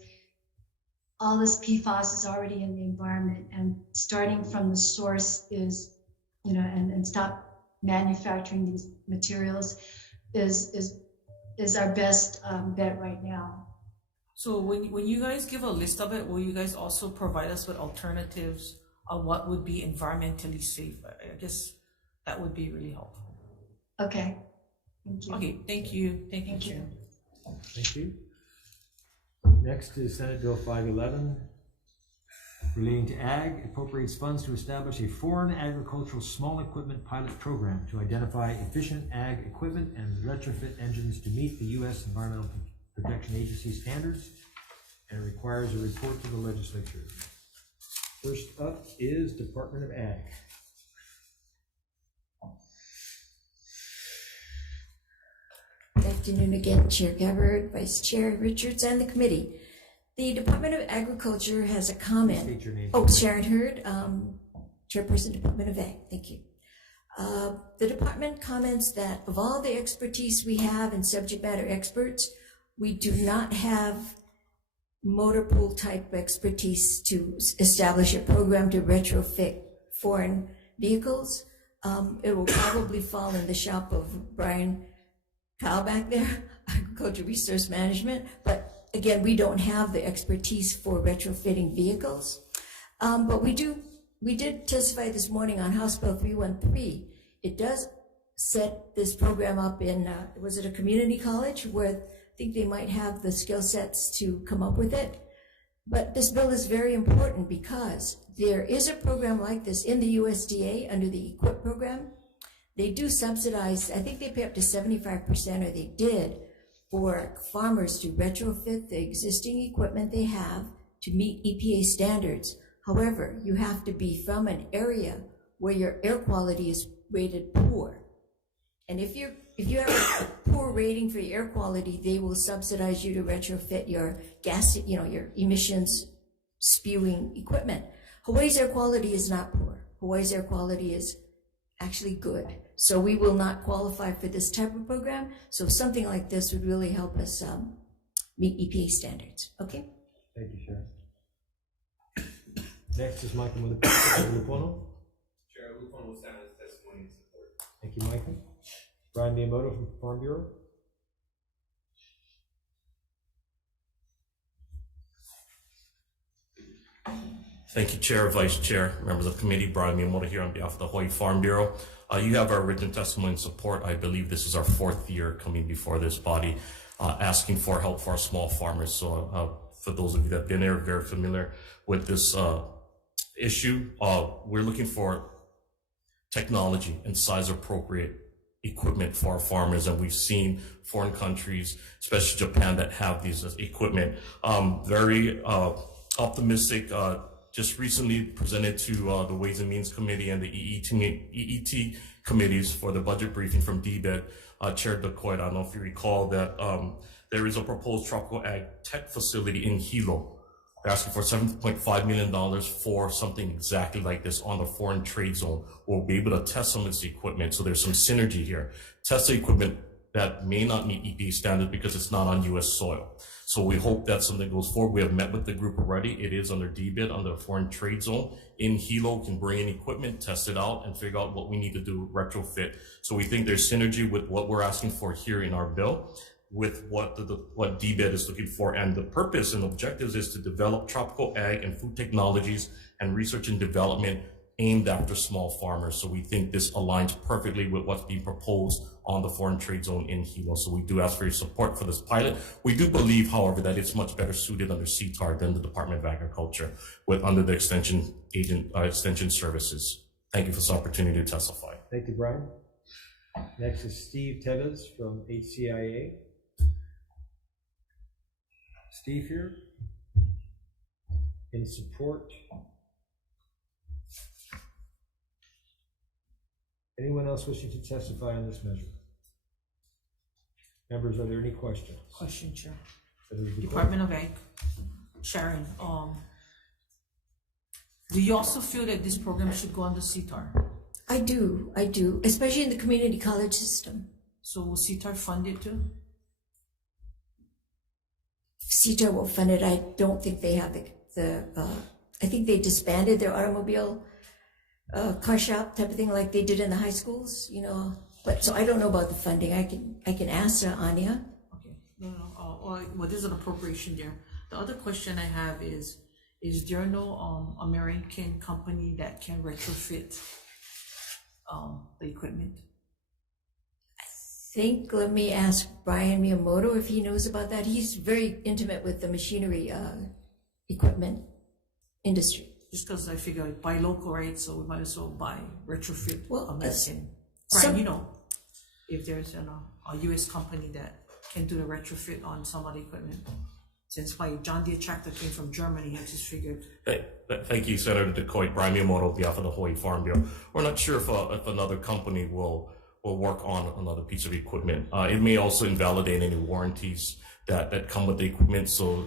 all this PFAS is already in the environment, and starting from the source is, and stop manufacturing these materials is our best bet right now. So when you guys give a list of it, will you guys also provide us with alternatives of what would be environmentally safe? I guess that would be really helpful. Okay. Thank you. Okay, thank you. Thank you, Chair. Thank you. Next is Senate Bill 511, relating to ag, appropriates funds to establish a foreign agricultural small equipment pilot program to identify efficient ag equipment and retrofit engines to meet the U.S. Environmental Protection Agency standards, and it requires a report to the legislature. First up is Department of Ag. Good afternoon again, Chair Gabbard, Vice Chair Richards, and the committee. The Department of Agriculture has a comment. State your name. Oh, Sharon Hurd, Chairperson, Department of Ag. Thank you. The department comments that of all the expertise we have and subject matter experts, we do not have motor pool type expertise to establish a program to retrofit foreign vehicles. It will probably fall in the shop of Brian Kyle back there, Agriculture Resource Management. But again, we don't have the expertise for retrofitting vehicles. But we did testify this morning on House Bill 313. It does set this program up in, was it a community college where I think they might have the skill sets to come up with it. But this bill is very important because there is a program like this in the USDA under the EQIP program. They do subsidize, I think they pay up to 75%, or they did, for farmers to retrofit the existing equipment they have to meet EPA standards. However, you have to be from an area where your air quality is rated poor. And if you have a poor rating for your air quality, they will subsidize you to retrofit your gas, your emissions spewing equipment. Hawaii's air quality is not poor. Hawaii's air quality is actually good. So we will not qualify for this type of program. So something like this would really help us meet EPA standards. Okay? Thank you, Sharon. Next is Michael Lupono. Chair Lupono will stand as testimony in support. Thank you, Michael. Brian Miyamoto from Farm Bureau. Thank you, Chair, Vice Chair, members of the committee. Brian Miyamoto here on behalf of the Hawaii Farm Bureau. You have our written testimony in support. I believe this is our 4th year coming before this body, asking for help for our small farmers. So for those of you that have been there, very familiar with this issue, we're looking for technology and size appropriate equipment for our farmers, and we've seen foreign countries, especially Japan, that have these equipment. Very optimistic. Just recently presented to the Ways and Means Committee and the EET committees for the budget briefing from DBED. Chair DeCoy, I don't know if you recall that there is a proposed tropical ag tech facility in Hilo. They're asking for $7.5 million for something exactly like this on the foreign trade zone. We'll be able to test some of this equipment. So there's some synergy here. Test the equipment that may not meet EPA standards because it's not on U.S. soil. So we hope that something goes forward. We have met with the group already. It is under DBID, under the foreign trade zone. In Hilo, can bring in equipment, test it out, and figure out what we need to do retrofit. So we think there's synergy with what we're asking for here in our bill, with what DBED is looking for. And the purpose and objectives is to develop tropical ag and food technologies and research and development aimed after small farmers. So we think this aligns perfectly with what's being proposed on the foreign trade zone in Hilo. So we do ask for your support for this pilot. We do believe, however, that it's much better suited under CTAR than the Department of Agriculture under the extension services. Thank you for this opportunity to testify. Thank you, Brian. Next is Steve Tevez from HCIA. Steve here in support. Anyone else wishing to testify on this measure? Members, are there any questions? Question, Chair. Department Department of Ag, Sharon, do you also feel that this program should go under CTAR? I do, especially in the community college system. So will CTAR fund it too? CTAR will fund it. I don't think they have I think they disbanded their automobile car shop type of thing like they did in the high schools, But so I don't know about the funding. I can ask Anya. Okay. No. Well, there's an appropriation there. The other question I have is there no American company that can retrofit the equipment? Let me ask Brian Miyamoto if he knows about that. He's very intimate with the machinery equipment industry. Just because I figure buy local, right? So we might as well buy retrofit American. Brian, if there's a U.S. company that can do the retrofit on some of the equipment. Since my John Deere tractor came from Germany, I just figured. Thank you, Senator DeCoy. Brian Miyamoto on behalf of the Hawaii Farm Bureau. We're not sure if another company will work on another piece of equipment. It may also invalidate any warranties that come with the equipment. So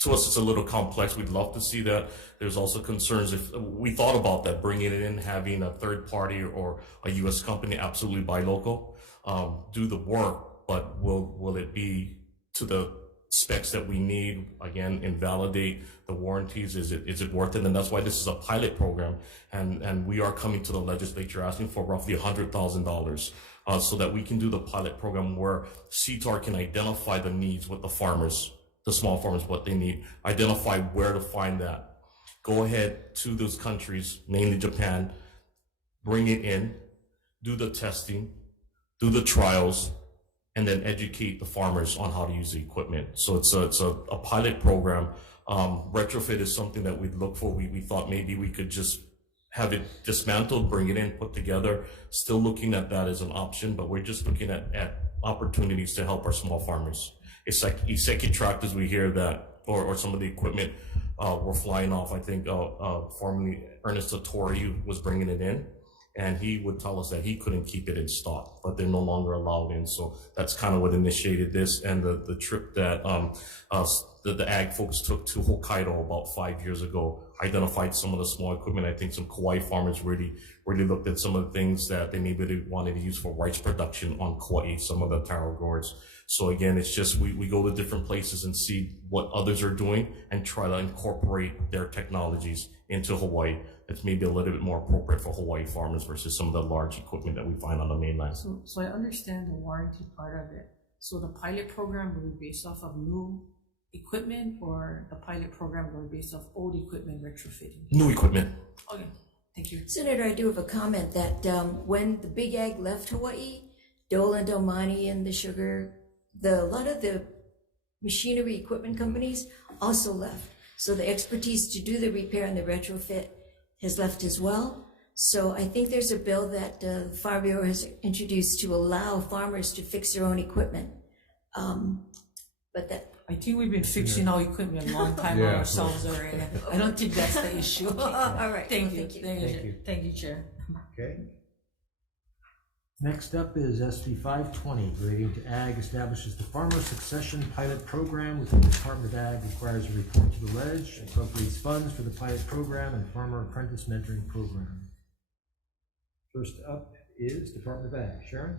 to us, it's a little complex. We'd love to see that. There's also concerns if we thought about that, bringing it in, having a third party or a U.S. company absolutely buy local, do the work, but will it be to specs that we need, again, invalidate the warranties. Is it worth it? And that's why this is a pilot program. And we are coming to the legislature asking for roughly $100,000 so that we can do the pilot program where CTAR can identify the needs with the farmers, the small farmers, what they need, identify where to find that. Go ahead to those countries, mainly Japan, bring it in, do the testing, do the trials, and then educate the farmers on how to use the equipment. So it's a pilot program. Retrofit is something that we'd look for. We thought maybe we could just have it dismantled, bring it in, put together. Still looking at that as an option, but we're just looking at opportunities to help our small farmers. It's like Iseki tractors, we hear that, or some of the equipment were flying off. I think formerly Ernest Satori was bringing it in, and he would tell us that he couldn't keep it in stock, but they're no longer allowed in. So that's kind of what initiated this. And the trip that the ag folks took to Hokkaido about 5 years ago identified some of the small equipment. I think some Kauai farmers really looked at some of the things that they maybe wanted to use for rice production on Kauai, some of the taro growers. So again, it's just we go to different places and see what others are doing and try to incorporate their technologies into Hawaii. It's maybe a little bit more appropriate for Hawaii farmers versus some of the large equipment that we find on the mainland. So I understand the warranty part of it. So the pilot program will be based off of new equipment, or the pilot program will be based off old equipment retrofitting? New equipment. Okay, thank you. Senator, I do have a comment that when the big ag left Hawaii, Dole and Domani and the sugar, a lot of the machinery equipment companies also left. So the expertise to do the repair and the retrofit has left as well. So I think there's a bill that the Farm Bureau has introduced to allow farmers to fix their own equipment. But that I think we've been fixing our equipment a long time ourselves already. I don't think that's the issue. All right. Thank Well, you. thank you. Thank you, Chair. Okay. Next up is SB 520, relating to ag, establishes the farmer succession pilot program within the Department of Ag, requires a report to the ledge, appropriates funds for the pilot program and farmer apprentice mentoring program. First up is Department of Ag. Sharon?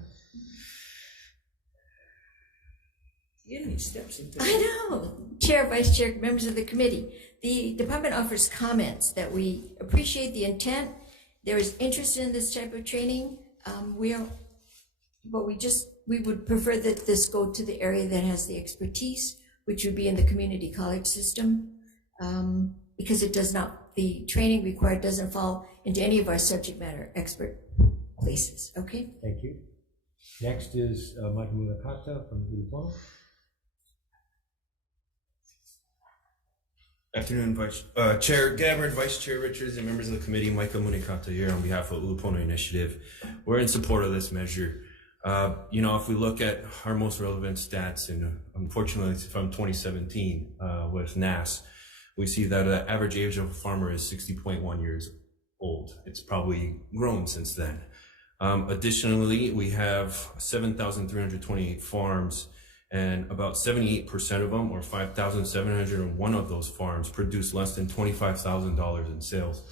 You didn't steps into I know. Chair, Vice Chair, members of the committee. The department offers comments that we appreciate the intent. There is interest in this type of training. We would prefer that this go to the area that has the expertise, which would be in the community college system, because the training required doesn't fall into any of our subject matter expert places. Okay? Thank you. Next is Mike Munakata from Ulupono. Afternoon, Chair Gabbard, Vice Chair Richards, and members of the committee. Michael Munikata here on behalf of Ulupono Initiative. We're in support of this measure. If we look at our most relevant stats, and unfortunately it's from 2017 with NAS, we see that the average age of a farmer is 60.1 years old. It's probably grown since then. Additionally, we have 7,328 farms, and about 78% of them, or 5,701 of those farms, produce less than $25,000 in sales.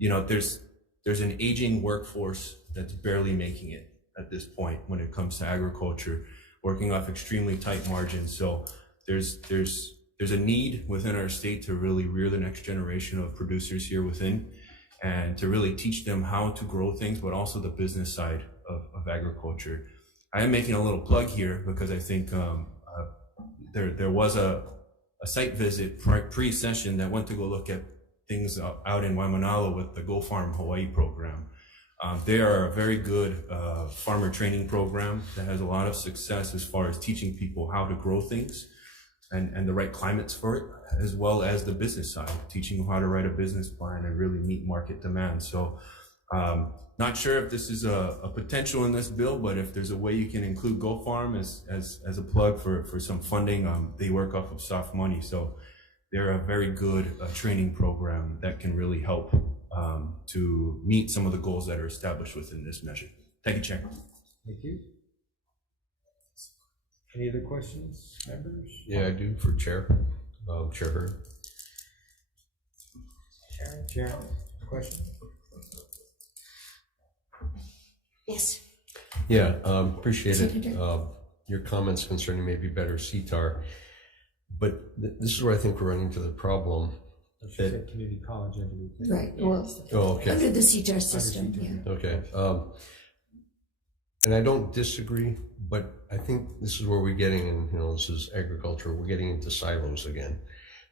There's an aging workforce that's barely making it at this point when it comes to agriculture, working off extremely tight margins. So there's a need within our state to really rear the next generation of producers here within, and to really teach them how to grow things, but also the business side of agriculture. I am making a little plug here because I think there was a site visit pre-session that went to go look at things out in Waimanalo with the Go Farm Hawaii program. They are a very good farmer training program that has a lot of success as far as teaching people how to grow things and the right climates for it, as well as the business side, teaching them how to write a business plan and really meet market demand. So not sure if this is a potential in this bill, but if there's a way you can include Go Farm as a plug for some funding, they work off of soft money. So they're a very good training program that can really help to meet some of the goals that are established within this measure. Thank you, Chair. Thank you. Any other questions, members? Yeah, I do for Chair. Chair Hurd. Sharon, question? Yes. Yeah, appreciate it. your comments concerning maybe better CTAR. But this is where I think we're running into the problem. That community college, I believe. Right. Well, okay. Under the CTAR system, yeah. Okay. And I don't disagree, but I think this is where we're getting, and this is agriculture, we're getting into silos again.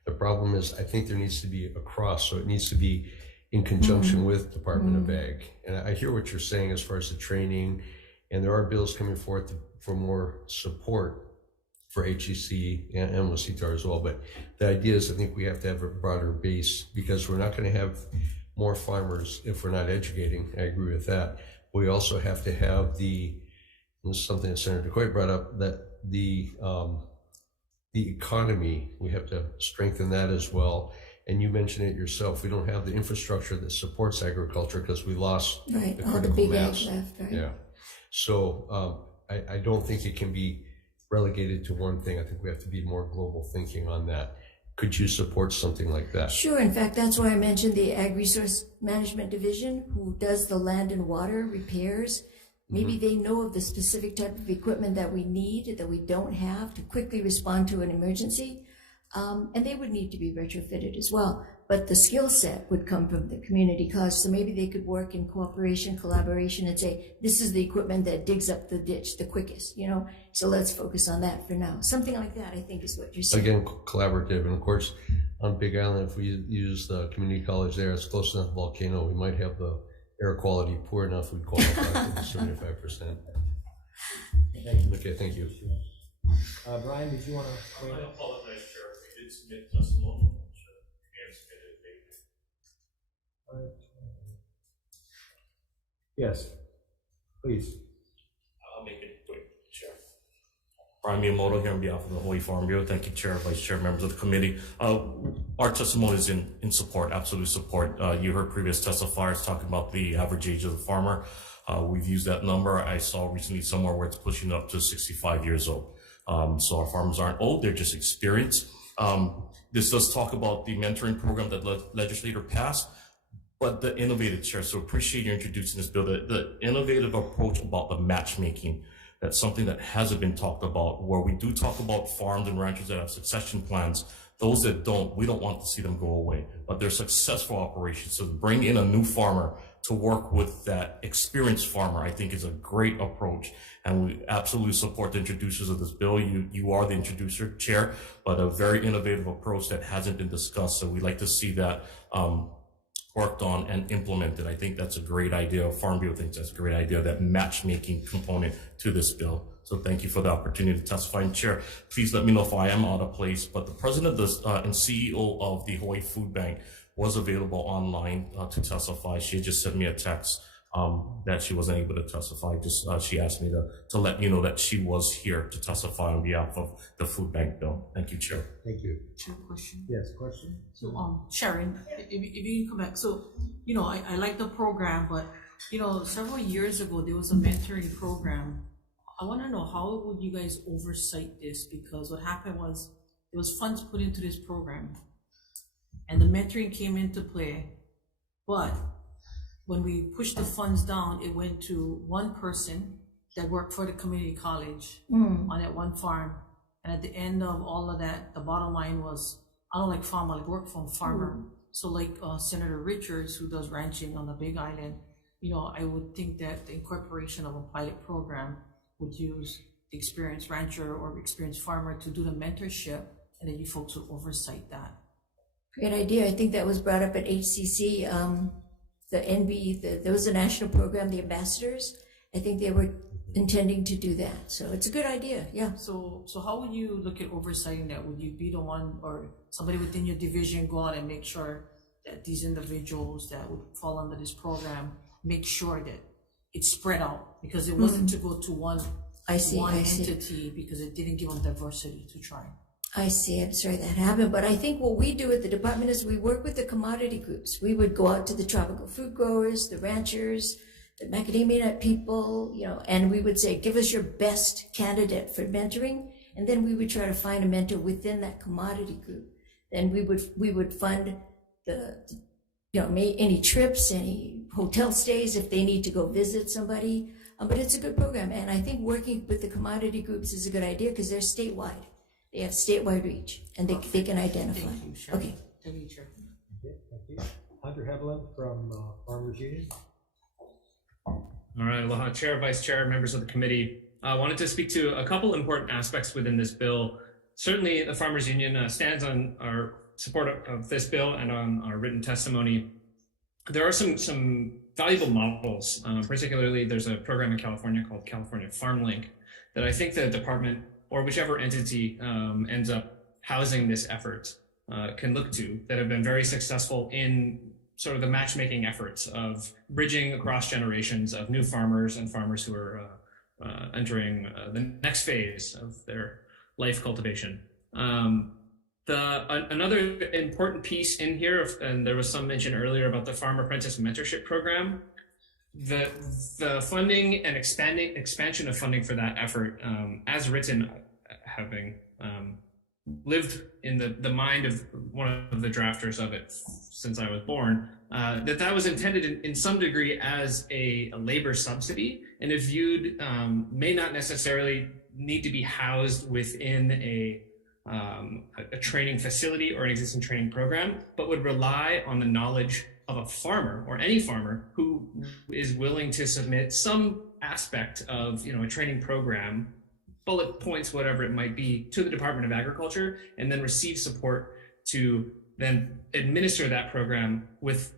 The problem is, I think there needs to be a cross, so it needs to be in conjunction with Department of Ag. And I hear what you're saying as far as the training, and there are bills coming forth for more support for HEC and with CTAR as well. But the idea is, I think we have to have a broader base, because we're not going to have more farmers if we're not educating. I agree with that. We also have to have this is something that Senator DeCoy brought up, that the economy, we have to strengthen that as well. And you mentioned it yourself, we don't have the infrastructure that supports agriculture because we lost the critical big mass. ag left, right? Yeah. So I don't think it can be relegated to one thing. I think we have to be more global thinking on that. Could you support something like that? Sure. In fact, that's why I mentioned the Ag Resource Management Division, who does the land and water repairs. Maybe they know of the specific type of equipment that we need, that we don't have, to quickly respond to an emergency. And they would need to be retrofitted as well. But the skill set would come from the community college. So maybe they could work in cooperation, collaboration, and say, this is the equipment that digs up the ditch the quickest, So let's focus on that for now. Something like that, I think, is what you're saying. Again, collaborative. And of course, on Big Island, if we use the community college there, it's close enough to volcano, we might have the air quality poor enough we'd qualify for the 75%. Okay, thank you. Brian, did you want to weigh in? I apologize, Chair. We did submit testimony. Yes, please. I'll make it quick, Chair. Brian Miyamoto here on behalf of the Hawai'i Farm Bureau. Thank you, Chair, Vice Chair, members of the committee. Our testimony is in support, absolute support. You heard previous testifiers talking about the average age of the farmer. We've used that number. I saw recently somewhere where it's pushing up to 65 years old. So our farmers aren't old, they're just experienced. This does talk about the mentoring program that the legislator passed, but the innovative, Chair, so appreciate you introducing this bill, the innovative approach about the matchmaking. That's something that hasn't been talked about, where we do talk about farms and ranchers that have succession plans. Those that don't, we don't want to see them go away, but they're successful operations. So to bring in a new farmer to work with that experienced farmer, I think is a great approach. And we absolutely support the introducers of this bill. You are the introducer, Chair, but a very innovative approach that hasn't been discussed. So we'd like to see that worked on and implemented. I think that's a great idea. Farm Bureau thinks that's a great idea, that matchmaking component to this bill. So thank you for the opportunity to testify. And Chair, please let me know if I am out of place, but the president and CEO of the Hawaii Food Bank was available online to testify. She had just sent me a text that she wasn't able to testify. She asked me to let you know that she was here to testify on behalf of the food bank bill. Thank you, Chair. Thank you. Chair, question? Yes, question? So, Sharon, if you can come back. So, I like the program, but, several years ago, there was a mentoring program. I want to know, how would you guys oversight this? Because what happened was, there was funds put into this program, and the mentoring came into play, but when we pushed the funds down, it went to one person that worked for the community college on that one farm. And at the end of all of that, the bottom line was, I don't like farm, I like work for a farmer. So like Senator Richards, who does ranching on the Big Island, I would think that the incorporation of a pilot program would use the experienced rancher or experienced farmer to do the mentorship, and then you folks would oversight that. Great idea. I think that was brought up at HCC. The NB, there was a national program, the ambassadors. I think they were intending to do that. So it's a good idea, yeah. So how would you look at oversighting that? Would you be the one, or somebody within your division, go out and make sure that these individuals that would fall under this program, make sure that it's spread out? Because it wasn't to go to one entity, because it didn't give them diversity to try. I see. I'm sorry that happened. But I think what we do at the department is we work with the commodity groups. We would go out to the tropical fruit growers, the ranchers, the macadamia nut people, and we would say, give us your best candidate for mentoring. And then we would try to find a mentor within that commodity group. Then we would fund any trips, any hotel stays if they need to go visit somebody. but it's a good program. And I think working with the commodity groups is a good idea because they're statewide. They have statewide reach and they can identify. Thank you, Sharon. Okay. Thank you, Chair. Okay, thank you. Hunter Heveland from Farmers Union. All right, aloha, Chair, Vice Chair, members of the committee. I wanted to speak to a couple important aspects within this bill. Certainly, the Farmers Union stands on our support of this bill and on our written testimony. There are some valuable models, particularly there's a program in California called California Farm Link that I think the department or whichever entity ends up housing this effort can look to, that have been very successful in sort of the matchmaking efforts of bridging across generations of new farmers and farmers who are entering the next phase of their life cultivation. Another important piece in here, and there was some mention earlier about the Farm Apprentice Mentorship Program, the funding and expansion of funding for that effort, as written, having lived in the mind of one of the drafters of it since I was born, that was intended in some degree as a labor subsidy, and if viewed may not necessarily need to be housed within a training facility or an existing training program, but would rely on the knowledge of a farmer or any farmer who is willing to submit some aspect of a training program, bullet points, whatever it might be, to the Department of Agriculture, and then receive support to then administer that program with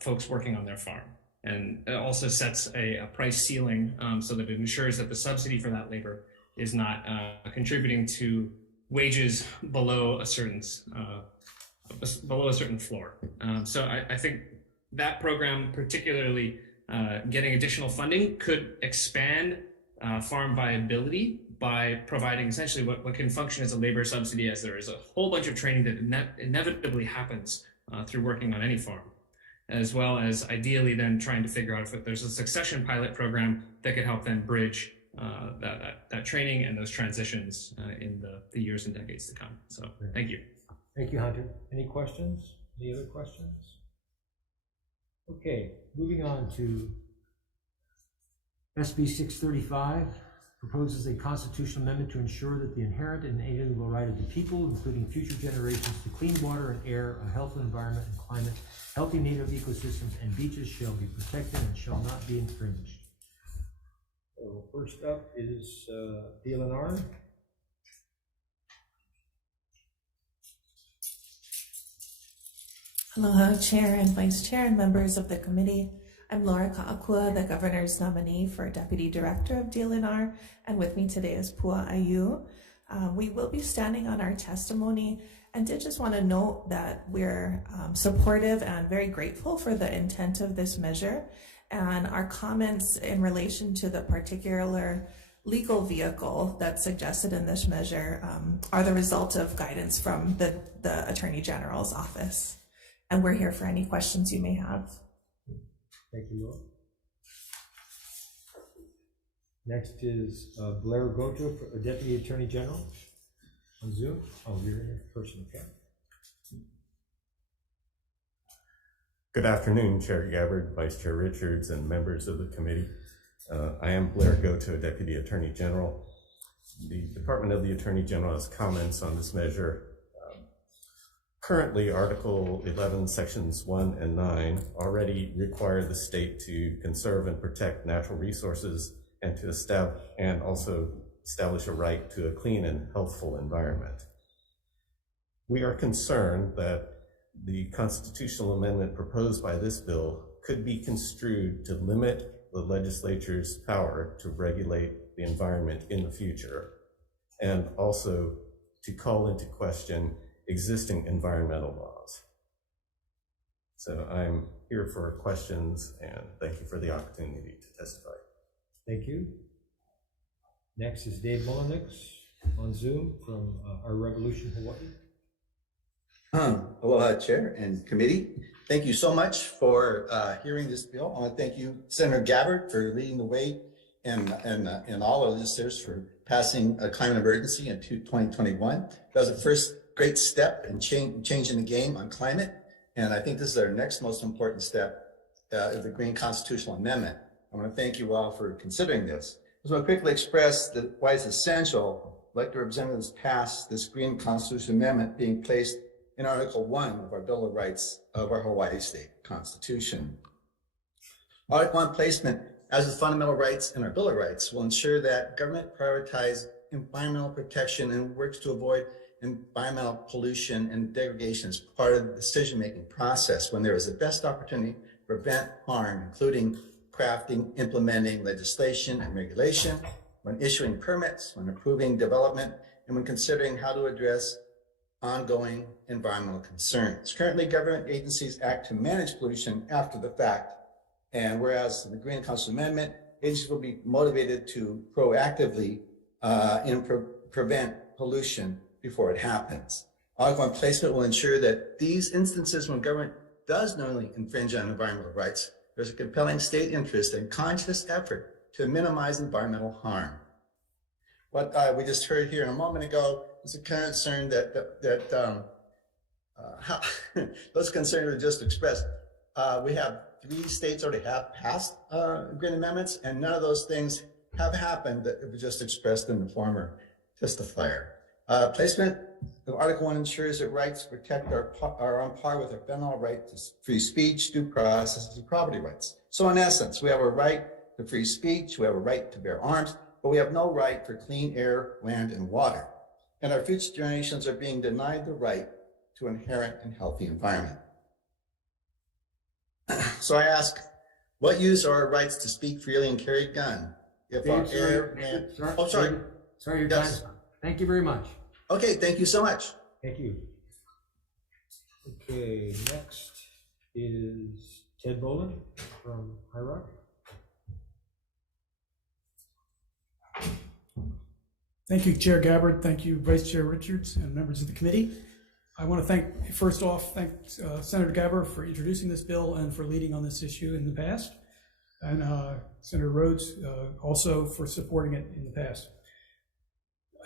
folks working on their farm. And it also sets a price ceiling so that it ensures that the subsidy for that labor is not contributing to wages below a certain floor. So I think that program, particularly getting additional funding, could expand farm viability by providing essentially what can function as a labor subsidy, as there is a whole bunch of training that inevitably happens through working on any farm, as well as ideally then trying to figure out if there's a succession pilot program that could help then bridge that training and those transitions in the years and decades to come. So thank you. Thank you, Hunter. Any questions? Any other questions? Okay, moving on to SB 635, proposes a constitutional amendment to ensure that the inherent and inalienable right of the people, including future generations, to clean water and air, a healthy environment and climate, healthy native ecosystems, and beaches shall be protected and shall not be infringed. So first up is DLNR. Aloha, Chair and Vice Chair and members of the committee. I'm Laura Ka'akua, the Governor's nominee for Deputy Director of DLNR, and with me today is Pua Ayu. We will be standing on our testimony, and did just want to note that we're supportive and very grateful for the intent of this measure, and our comments in relation to the particular legal vehicle that's suggested in this measure are the result of guidance from the Attorney General's office. And we're here for any questions you may have. Thank you, Laura. Next is Blair Goto, Deputy Attorney General, on Zoom. Oh, you're in person, okay. Good afternoon, Chair Gabbard, Vice Chair Richards, and members of the committee. I am Blair Goto, Deputy Attorney General. The Department of the Attorney General has comments on this measure. Currently, Article 11, Sections 1 and 9 already require the state to conserve and protect natural resources and to also establish a right to a clean and healthful environment. We are concerned that the constitutional amendment proposed by this bill could be construed to limit the legislature's power to regulate the environment in the future, and also to call into question existing environmental laws. So I'm here for questions, and thank you for the opportunity to testify. Thank you. Next is Dave Mullenix on Zoom from Our Revolution, Hawaii. Aloha, Chair and committee. Thank you so much for hearing this bill. I want to thank you, Senator Gabbard, for leading the way and all of this for passing a climate emergency in 2021. That was the first great step in changing the game on climate. And I think this is our next most important step of the Green Constitutional Amendment. I want to thank you all for considering this. I just want to quickly express why it's essential, like the representatives passed this Green Constitution Amendment being placed in Article 1 of our Bill of Rights of our Hawaii State Constitution. Article 1 placement, as with fundamental rights in our Bill of Rights, will ensure that government prioritizes environmental protection and works to avoid environmental pollution and degradation as part of the decision-making process when there is the best opportunity to prevent harm, including crafting, implementing legislation and regulation, when issuing permits, when approving development, and when considering how to address ongoing environmental concerns. Currently, government agencies act to manage pollution after the fact, and whereas in the Green Constitution Amendment, agencies will be motivated to proactively prevent pollution before it happens. Article 1 placement will ensure that these instances when government does knowingly infringe on environmental rights, there's a compelling state interest and conscious effort to minimize environmental harm. What we just heard here a moment ago is a concern those concerns were just expressed. We have 3 states already have passed green amendments, and none of those things have happened that were just expressed in the former testifier. Placement of Article 1 ensures that rights to protect are on par with our fundamental right to free speech, due process, and property rights. So in essence, we have a right to free speech, we have a right to bear arms, but we have no right for clean air, land, and water. And our future generations are being denied the right to an inherent and healthy environment. So I ask, what use are our rights to speak freely and carry a gun if our air, land... Sorry, your time's up. Thank you very much. Okay, thank you so much. Thank you. Okay, next is Ted Boland from High Rock. Thank you, Chair Gabbard. Thank you, Vice Chair Richards and members of the committee. I want to thank Senator Gabbard for introducing this bill and for leading on this issue in the past, and Senator Rhodes also for supporting it in the past.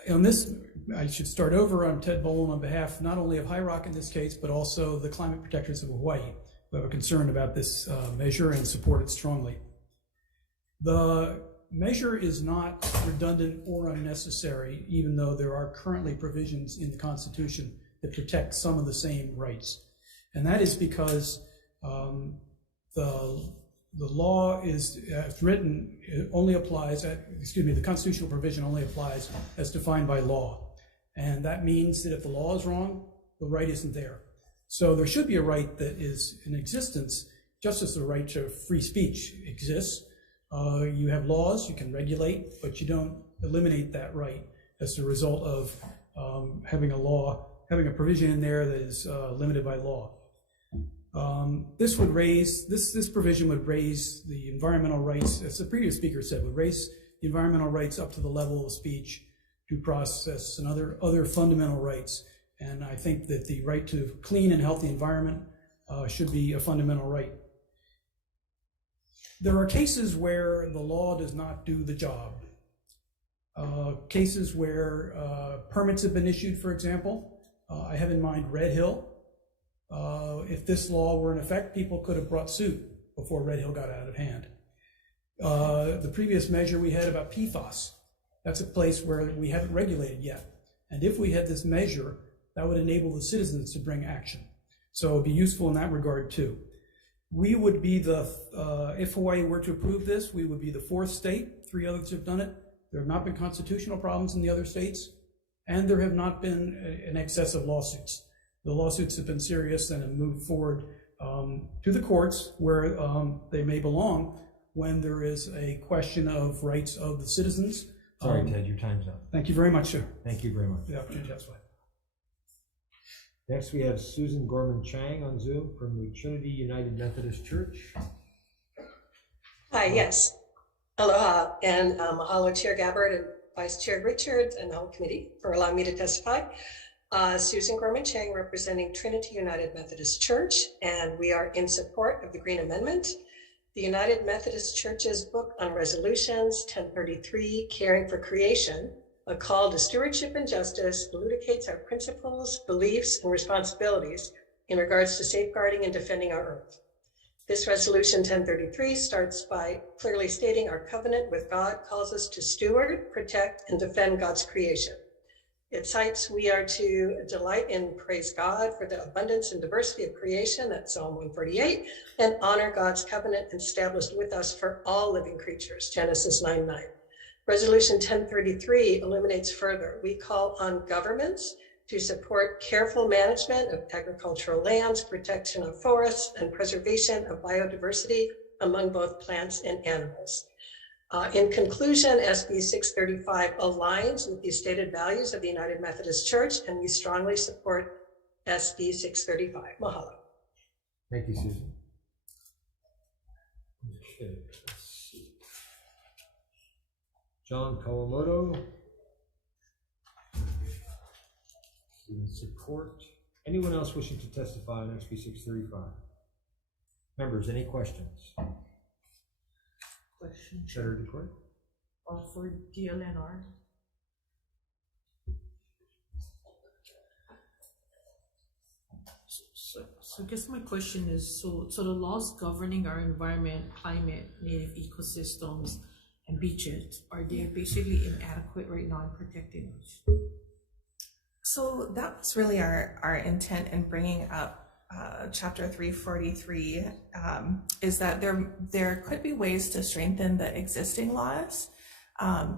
On this, I should start over. I'm Ted Boland on behalf not only of High Rock in this case, but also the climate protectors of Hawaii, who have a concern about this measure and support it strongly. The measure is not redundant or unnecessary, even though there are currently provisions in the Constitution that protect some of the same rights. And that is because the law is written, it only applies, the constitutional provision only applies as defined by law. And that means that if the law is wrong, the right isn't there. So there should be a right that is in existence, just as the right to free speech exists. You have laws, you can regulate, but you don't eliminate that right as a result of having a provision in there that is limited by law. This provision would raise the environmental rights, as the previous speaker said, would raise the environmental rights up to the level of speech, due process, and other fundamental rights. And I think that the right to clean and healthy environment should be a fundamental right. There are cases where the law does not do the job. Cases where permits have been issued, for example. I have in mind Red Hill. If this law were in effect, people could have brought suit before Red Hill got out of hand. The previous measure we had about PFAS, that's a place where we haven't regulated yet. And if we had this measure, that would enable the citizens to bring action. So it'd be useful in that regard too. We would be if Hawaii were to approve this, we would be the 4th state. 3 others have done it. There have not been constitutional problems in the other states, and there have not been an excess of lawsuits. The lawsuits have been serious and have moved forward to the courts where they may belong when there is a question of rights of the citizens. Sorry, Ted, your time's up. Thank you very much, sir. Thank you very much. For the opportunity to testify. Next, we have Susan Gorman Chang on Zoom from the Trinity United Methodist Church. Hi, yes. Aloha, and mahalo Chair Gabbard and Vice Chair Richards and the whole committee for allowing me to testify. Susan Gorman Chang, representing Trinity United Methodist Church, and we are in support of the Green Amendment. The United Methodist Church's book on resolutions, 1033, Caring for Creation, a call to stewardship and justice, elucidates our principles, beliefs, and responsibilities in regards to safeguarding and defending our earth. This resolution 1033 starts by clearly stating our covenant with God calls us to steward, protect, and defend God's creation. It cites we are to delight and praise God for the abundance and diversity of creation, that's Psalm 148, and honor God's covenant established with us for all living creatures, Genesis 9:9. Resolution 1033 illuminates further. We call on governments to support careful management of agricultural lands, protection of forests, and preservation of biodiversity among both plants and animals. In conclusion, SB 635 aligns with the stated values of the United Methodist Church, and we strongly support SB 635. Mahalo. Thank you, Susan. Okay, let's see. John Kawamoto. In support. Anyone else wishing to testify on SB 635? Members, any questions? Question. Senator DeCourt? For DLNR. So I guess my question is, so the laws governing our environment, climate, native ecosystems, and beaches, are they basically inadequate right now in protecting us? So that was really our intent in bringing up Chapter 343, is that there could be ways to strengthen the existing laws,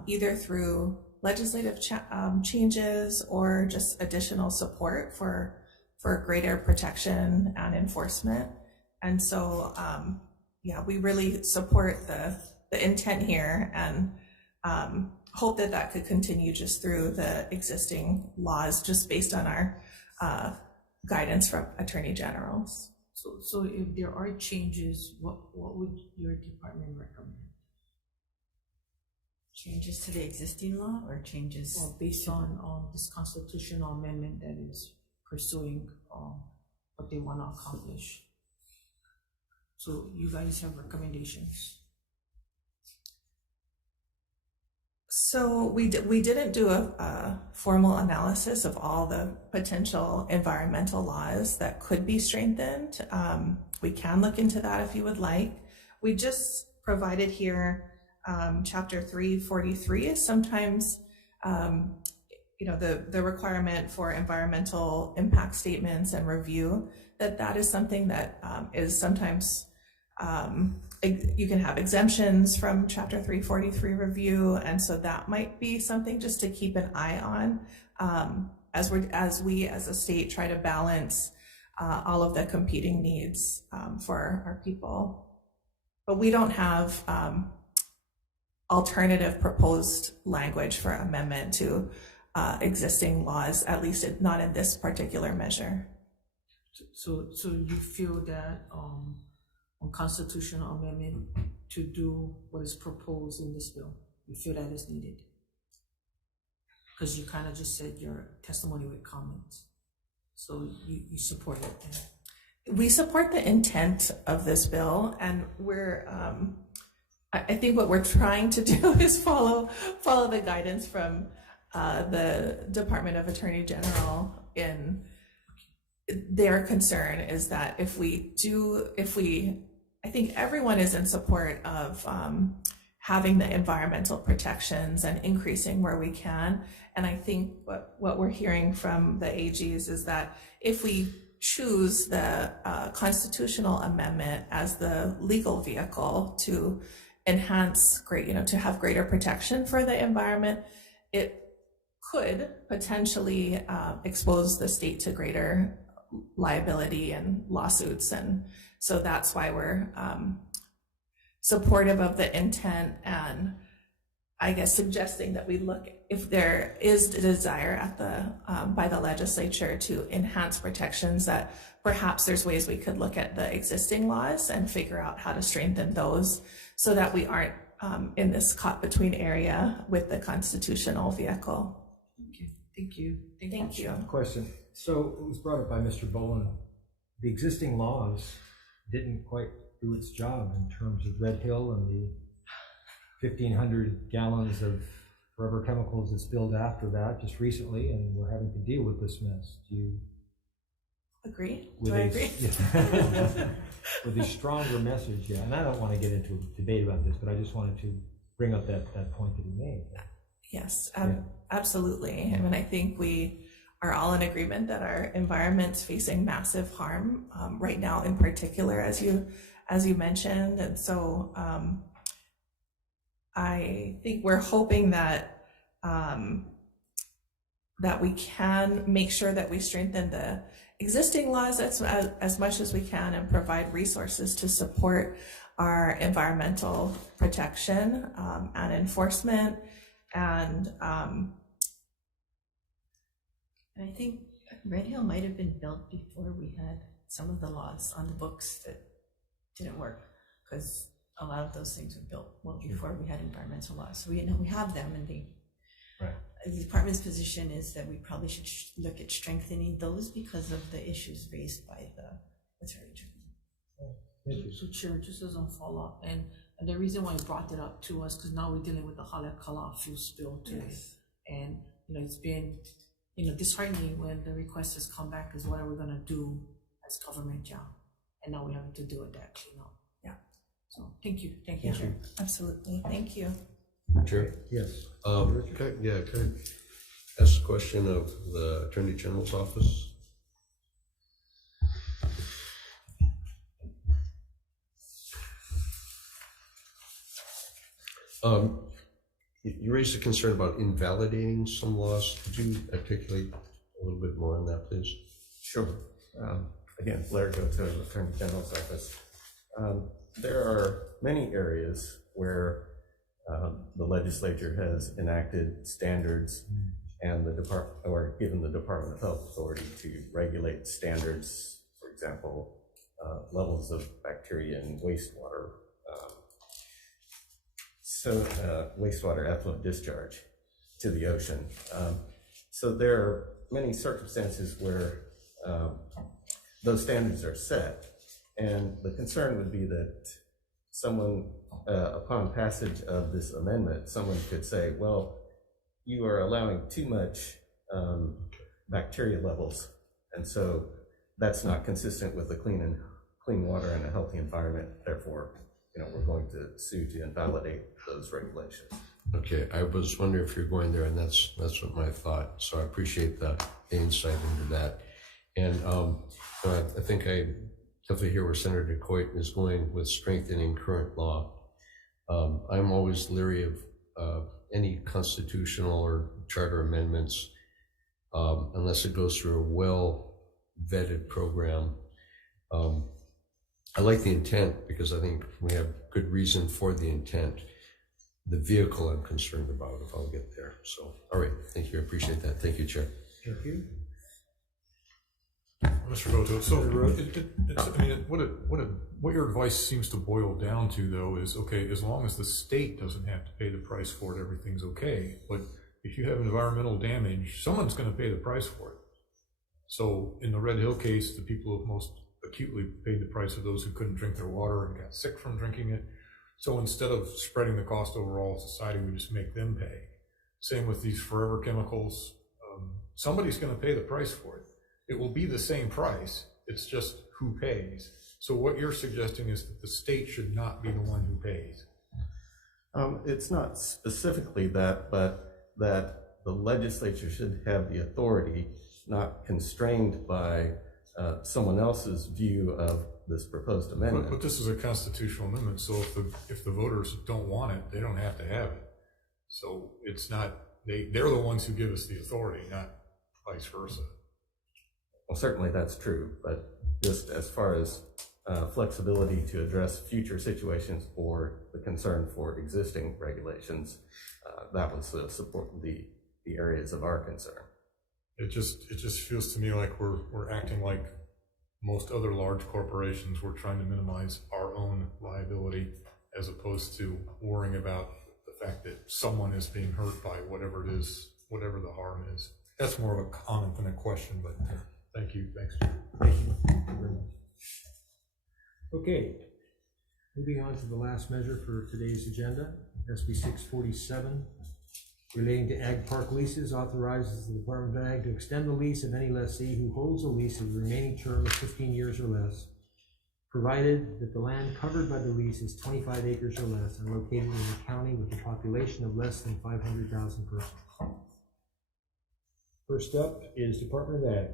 either through legislative changes or just additional support for greater protection and enforcement. And so, yeah, we really support the intent here and hope that could continue just through the existing laws, just based on our guidance from attorney generals. So if there are changes, what would your department recommend? Changes to the existing law or changes? Well, based on this constitutional amendment that is pursuing what they want to accomplish. So you guys have recommendations? So we didn't do a formal analysis of all the potential environmental laws that could be strengthened. We can look into that if you would like. We just provided here Chapter 343 is sometimes the requirement for environmental impact statements and review, that is something that is sometimes you can have exemptions from Chapter 343 review, and so that might be something just to keep an eye on as we as a state try to balance all of the competing needs for our people. But we don't have alternative proposed language for amendment to existing laws, at least not in this particular measure. So you feel that on constitutional amendment to do what is proposed in this bill, you feel that is needed? Because you kind of just said your testimony with comments, so you support it. We support the intent of this bill, and we're I think what we're trying to do is follow the guidance from the Department of Attorney General. In their concern is that I think everyone is in support of having the environmental protections and increasing where we can. And I think what we're hearing from the AGs is that if we choose the constitutional amendment as the legal vehicle to enhance to have greater protection for the environment, it could potentially expose the state to greater liability and lawsuits. And so that's why we're supportive of the intent, and I guess suggesting that we look if there is the desire by the legislature to enhance protections, that perhaps there's ways we could look at the existing laws and figure out how to strengthen those so that we aren't in this caught between area with the constitutional vehicle. Okay, thank you. Thank you. Question. So it was brought up by Mr. Bowen. The existing laws didn't quite do its job in terms of Red Hill and the 1,500 gallons of rubber chemicals that spilled after that just recently, and we're having to deal with this mess. Do you Agree. with Do I a- agree? yeah. with a stronger message, yeah. And I don't want to get into a debate about this, but I just wanted to bring up that point that he made. Yes, Yeah. absolutely. I mean, I think we are all in agreement that our environment's facing massive harm right now, in particular, as you mentioned. And so I think we're hoping that that we can make sure that we strengthen the existing laws as much as we can and provide resources to support our environmental protection and enforcement. And I think Red Hill might have been built before we had some of the laws on the books that didn't work, because a lot of those things were built well before we had environmental laws. So we know we have them, and the department's position is that we probably should look at strengthening those because of the issues raised by the Attorney General. So Chair, just as a follow-up, and the reason why I brought it up too was because now we're dealing with the Halakala fuel spill too. Yes. And it's been disheartening when the request has come back is what are we gonna do as government job? And now we have to do it that cleanup. Yeah. So thank you. Thank you. Absolutely. Thank you. Chair? Yes. Could I ask a question of the Attorney General's office? You raised a concern about invalidating some laws. Could you articulate a little bit more on that, please? Sure. Again, Larry Goto, Attorney General's office. There are many areas where the legislature has enacted standards and given the Department of Health authority to regulate standards, for example, levels of bacteria in wastewater, wastewater effluent discharge to the ocean. So there are many circumstances where those standards are set, and the concern would be that someone, upon passage of this amendment, someone could say, well, you are allowing too much bacteria levels, and so that's not consistent with the clean water and a healthy environment. Therefore, we're going to sue to invalidate those regulations. Okay, I was wondering if you're going there, and that's what my thought. So I appreciate the insight into that. And I think I definitely hear where Senator Coit is going with strengthening current law. I'm always leery of any constitutional or charter amendments unless it goes through a well-vetted program. I like the intent because I think we have good reason for the intent. The vehicle I'm concerned about, if I'll get there. So, all right, thank you. I appreciate that. Thank you, Chair. Thank you. Mr. Goto, so what your advice seems to boil down to, though, is okay, as long as the state doesn't have to pay the price for it, everything's okay. But if you have environmental damage, someone's going to pay the price for it. So in the Red Hill case, the people who most acutely paid the price of those who couldn't drink their water and got sick from drinking it. So instead of spreading the cost over all society, we just make them pay. Same with these forever chemicals. Somebody's going to pay the price for it. It will be the same price. It's just who pays. So what you're suggesting is that the state should not be the one who pays. It's not specifically that, but that the legislature should have the authority, not constrained by someone else's view of this proposed amendment. But this is a constitutional amendment, so if the voters don't want it, they don't have to have it. So it's not, they're the ones who give us the authority, not vice versa. Well, certainly that's true, but just as far as flexibility to address future situations or the concern for existing regulations, that was the areas of our concern. It just feels to me like we're acting like most other large corporations. We're trying to minimize our own liability as opposed to worrying about the fact that someone is being hurt by whatever it is, whatever the harm is. That's more of a comment than a question, but thank you. Thanks, Chair. Thank you. Thank you very much. Okay, moving on to the last measure for today's agenda, SB 647, relating to ag park leases, authorizes the Department of Ag to extend the lease of any lessee who holds a lease of the remaining term of 15 years or less, provided that the land covered by the lease is 25 acres or less and located in a county with a population of less than 500,000 persons. First up is Department of Ag.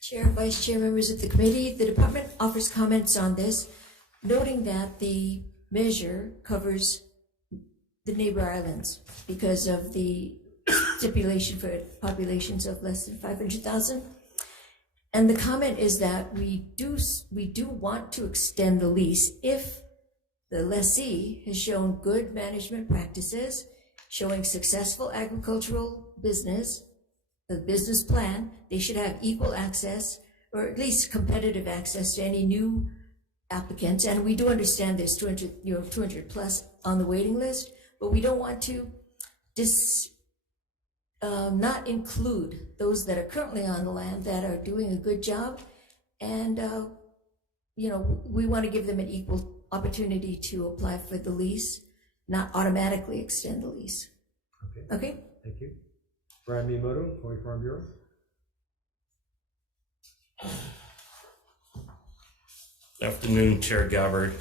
Chair, Vice Chair, members of the committee, the department offers comments on this, noting that the measure covers the neighbor islands because of the stipulation for populations of less than 500,000. And the comment is that we do want to extend the lease if the lessee has shown good management practices, showing successful agricultural business, the business plan. They should have equal access, or at least competitive access to any new applicants. And we do understand there's 200 plus on the waiting list, but we don't want to not include those that are currently on the land that are doing a good job. And, we want to give them an equal opportunity to apply for the lease, not automatically extend the lease. Okay? Thank you. Brian Miyamoto, Hawaii Farm Bureau. Good afternoon, Chair Gabbard,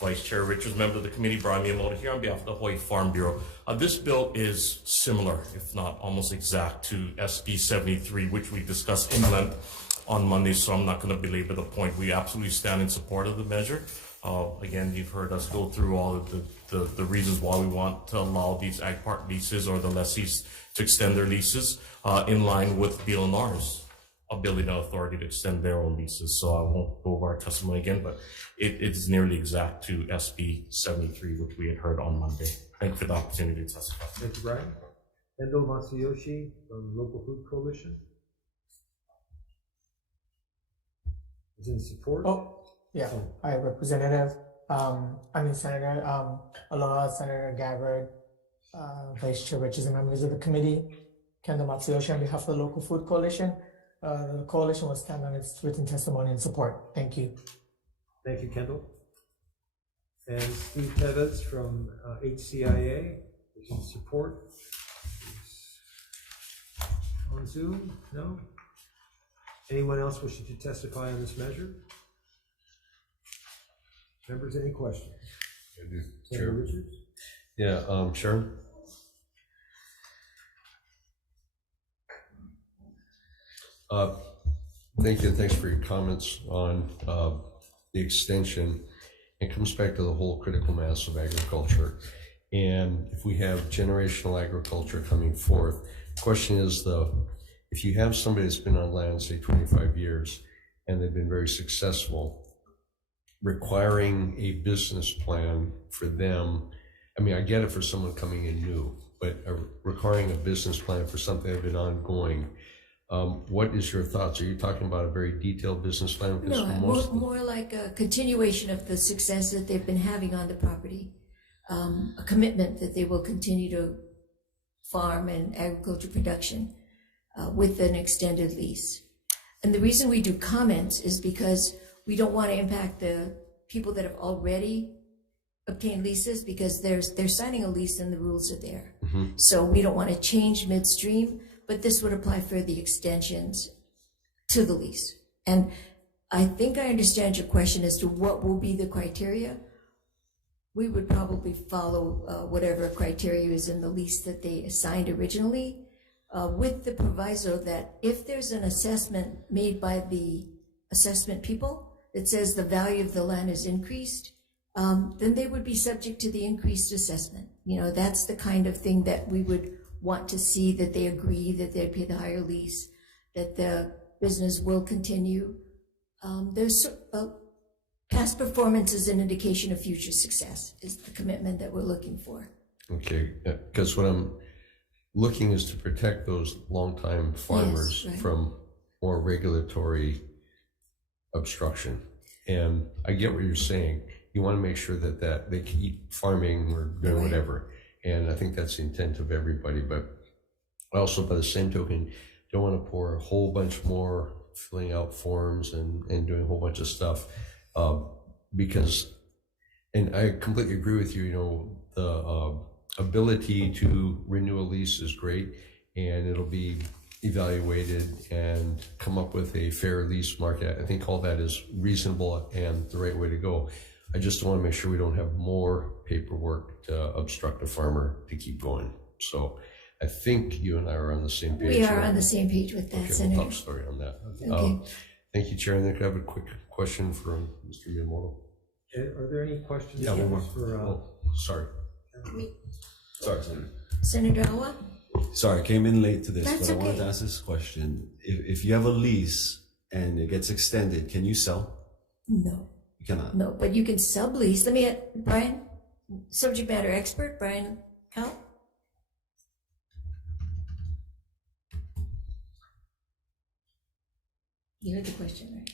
Vice Chair Richards, member of the committee, Brian Miyamoto here on behalf of the Hawaii Farm Bureau. This bill is similar, if not almost exact, to SB 73, which we discussed in length on Monday, so I'm not going to belabor the point. We absolutely stand in support of the measure. Again, you've heard us go through all of the reasons why we want to allow these ag park leases or the lessees to extend their leases in line with BLNR's ability and authority to extend their own leases. So I won't go over our testimony again, but it's nearly exact to SB 73, which we had heard on Monday. Thank you for the opportunity to testify. Thank you, Brian. Endo Matsuyoshi from Local Food Coalition is in support. Yeah, hi, Representative. Senator. Aloha, Senator Gabbard, Vice Chair Richards, and members of the committee. Kendo Matsuyoshi on behalf of the Local Food Coalition. The coalition will stand on its written testimony and support. Thank you. Thank you, Kendall. And Steve Tevez from HCIA is in support. On Zoom? No? Anyone else wishing to testify on this measure? Members, any questions? Chair Richards? Yeah, Sharon? Thank you, and thanks for your comments on the extension. It comes back to the whole critical mass of agriculture. And if we have generational agriculture coming forth, the question is, if you have somebody that's been on land, say 25 years, and they've been very successful, requiring a business plan for them, I mean, I get it for someone coming in new, but requiring a business plan for something that's been ongoing, what is your thoughts? Are you talking about a very detailed business plan? No, more like a continuation of the success that they've been having on the property, a commitment that they will continue to farm and agriculture production with an extended lease. And the reason we do comments is because we don't want to impact the people that have already obtained leases, because they're signing a lease and the rules are there. Mm-hmm. So we don't want to change midstream, but this would apply for the extensions to the lease. And I think I understand your question as to what will be the criteria. We would probably follow whatever criteria is in the lease that they assigned originally, with the proviso that if there's an assessment made by the assessment people that says the value of the land is increased, then they would be subject to the increased assessment. That's the kind of thing that we would want to see, that they agree that they pay the higher lease, that the business will continue. There's past performance is an indication of future success, is the commitment that we're looking for. Okay, because what I'm looking is to protect those longtime farmers from more regulatory obstruction. And I get what you're saying. You want to make sure that they keep farming or doing whatever. And I think that's the intent of everybody. But also, by the same token, don't want to pour a whole bunch more filling out forms and doing a whole bunch of stuff, because And I completely agree with you. You know, the ability to renew a lease is great, and it'll be evaluated and come up with a fair lease market. I think all that is reasonable and the right way to go. I just want to make sure we don't have more paperwork to obstruct a farmer to keep going. So I think you and I are on the same page. We are on the same page with that, okay, Senator. We'll talk story on that. Okay. Thank you, Chair. And then could I have a quick question from Mr. Miyamoto? Are there any questions? Yeah, one more. For, sorry. Sorry, Senator. Senator Awa? Sorry, I came in late to this, That's but I wanted okay. to ask this question. If you have a lease and it gets extended, can you sell? No. You cannot. No, but you can sublease. Let me get Brian, subject matter expert, Brian Cowell. You heard the question, right?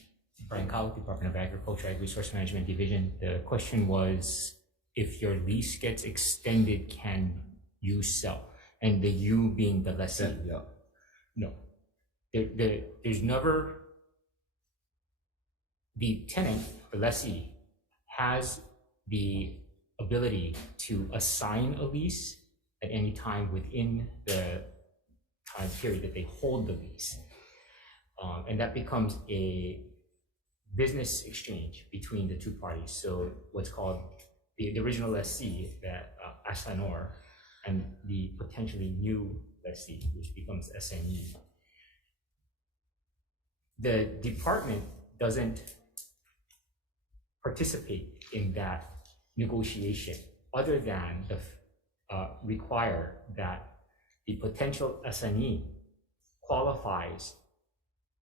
Brian Cowell, Department of Agriculture, Ag Resource Management Division. The question was, if your lease gets extended, can you sell? And the you being the lessee. Yeah. No. There's never, the tenant, the lessee, has the ability to assign a lease at any time within the time period that they hold the lease. And that becomes a business exchange between the two parties. So what's called the original lessee, that Asanor, and the potentially new lessee, which becomes SME. The department doesn't participate in that negotiation other than require that the potential assignee qualifies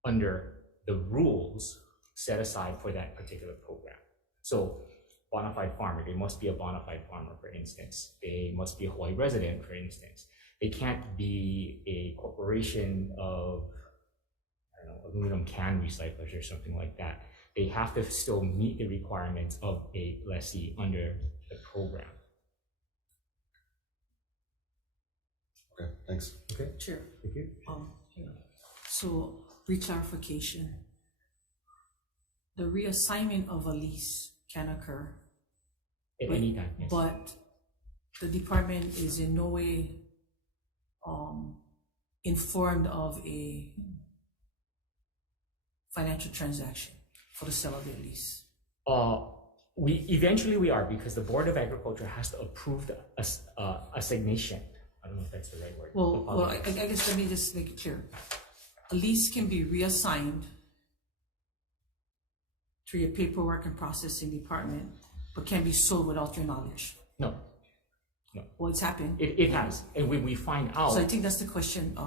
under the rules set aside for that particular program. So bona fide farmer, they must be a bona fide farmer, for instance. They must be a Hawaii resident, for instance. They can't be a corporation of, I don't know, aluminum can recyclers or something like that. They have to still meet the requirements of a lessee under the program. Okay, thanks. Okay. Chair. Thank you. So, reclarification. The reassignment of a lease can occur At any time, yes. But the department is in no way informed of a financial transaction for the sale of their lease. We are, because the Board of Agriculture has to approve the assignation. I don't know if that's the right word. Well, I guess let me just make it clear. A lease can be reassigned through your paperwork and processing department, but can be sold without your knowledge. No. Well, it's happened. It has, and when we find out. So I think that's the question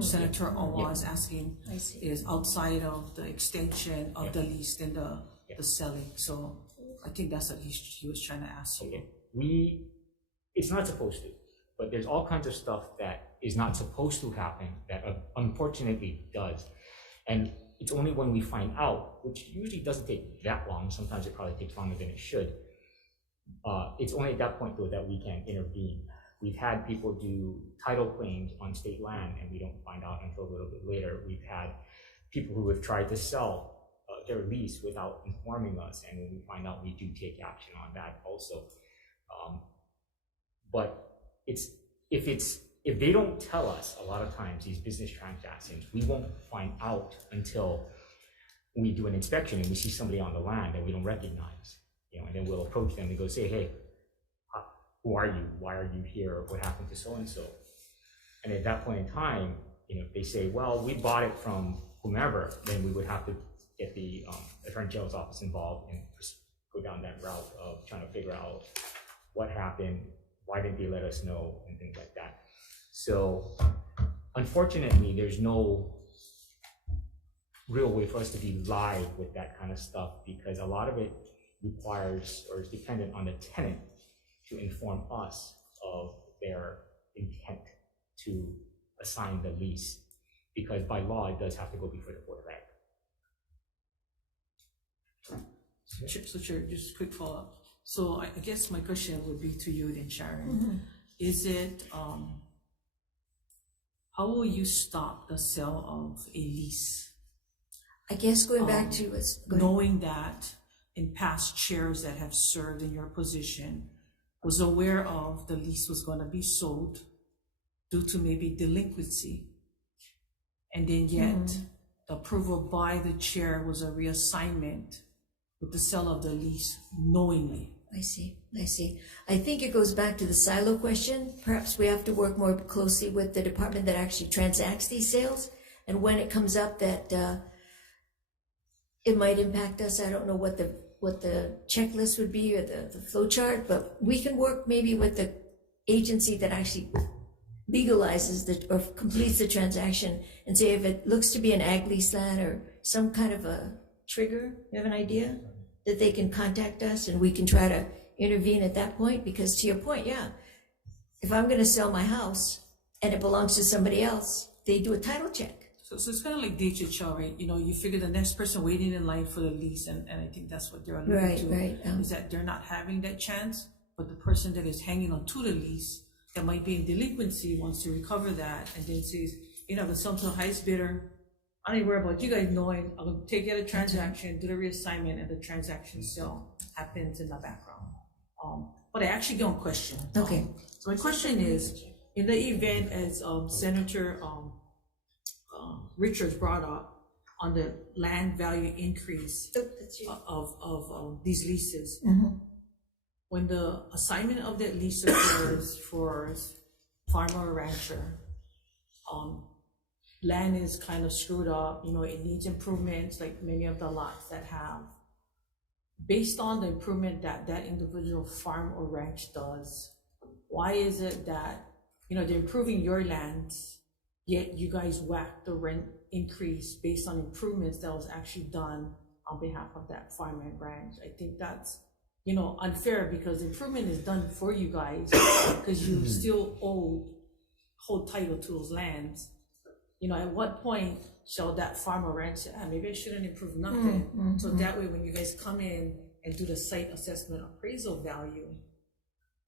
Senator Awa Yeah. is asking, is outside of the extension of the lease and the selling. So I think that's what he was trying to ask you. It's not supposed to, but there's all kinds of stuff that is not supposed to happen that unfortunately does. And it's only when we find out, which usually doesn't take that long, sometimes it probably takes longer than it should. It's only at that point though that we can intervene. We've had people do title claims on state land and we don't find out until a little bit later. We've had people who have tried to sell their lease without informing us, and when we find out, we do take action on that also. But if they don't tell us, a lot of times these business transactions, we won't find out until we do an inspection and we see somebody on the land that we don't recognize, and then we'll approach them and go say, hey, who are you? Why are you here? What happened to so-and-so? And at that point in time, if they say, well, we bought it from whomever, then we would have to get the Attorney General's office involved and just go down that route of trying to figure out what happened, why didn't they let us know, and things like that. So unfortunately, there's no real way for us to be live with that kind of stuff, because a lot of it requires or is dependent on the tenant to inform us of their intent to assign the lease, because by law it does have to go before the Board of Ag. So Chair, just a quick follow-up. So I guess my question would be to you then, Sharon. Is it, how will you stop the sale of a lease? I guess going back to what's knowing that in past chairs that have served in your position was aware of the lease was going to be sold due to maybe delinquency, and then yet the approval by the chair was a reassignment with the sale of the lease knowingly. I see. I think it goes back to the silo question. Perhaps we have to work more closely with the department that actually transacts these sales. And when it comes up that it might impact us, I don't know what the checklist would be or the flow chart, but we can work maybe with the agency that actually legalizes or completes the transaction and say if it looks to be an ag lease land or some kind of a trigger, you have an idea that they can contact us and we can try to intervene at that point. Because to your point, yeah, if I'm going to sell my house and it belongs to somebody else, they do a title check. So it's kind of like DHL, right? You know, you figure the next person waiting in line for the lease, and I think that's what they're alluding to, is that they're not having that chance, but the person that is hanging on to the lease that might be in delinquency wants to recover that, and then says, you know, if it's sold to the highest bidder, I don't even worry about you guys knowing, I'm going to take out a transaction, do the reassignment, and the transaction still happens in the background. But I actually don't question. Okay. So my question is, in the event as Senator Richards brought up on the land value increase of these leases, when the assignment of that lease occurs for farmer or rancher, land is kind of screwed up, you know, it needs improvements like many of the lots that have. Based on the improvement that that individual farm or ranch does, why is it that, you know, they're improving your lands, yet you guys whack the rent increase based on improvements that was actually done on behalf of that farm and ranch? I think that's, you know, unfair, because improvement is done for you guys because you still hold title to those lands. You know, at what point shall that farmer ranch say, maybe I shouldn't improve nothing? So that way, when you guys come in and do the site assessment appraisal value,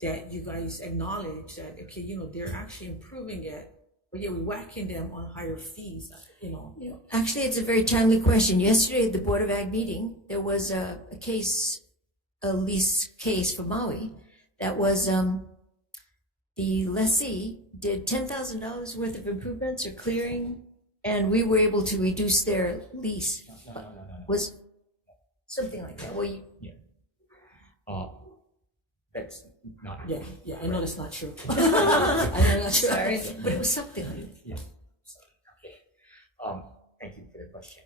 that you guys acknowledge that, okay, you know, they're actually improving it, but yeah, we're whacking them on higher fees, you know. Actually, it's a very timely question. Yesterday at the Board of Ag meeting, there was a lease case for Maui that was the lessee did $10,000 worth of improvements or clearing, and we were able to reduce their lease. No. Was something like that. Well, that's not. Yeah, I know that's not true. I know that's true. Sorry, but it was something like that. Yeah. Okay. Thank you for the question.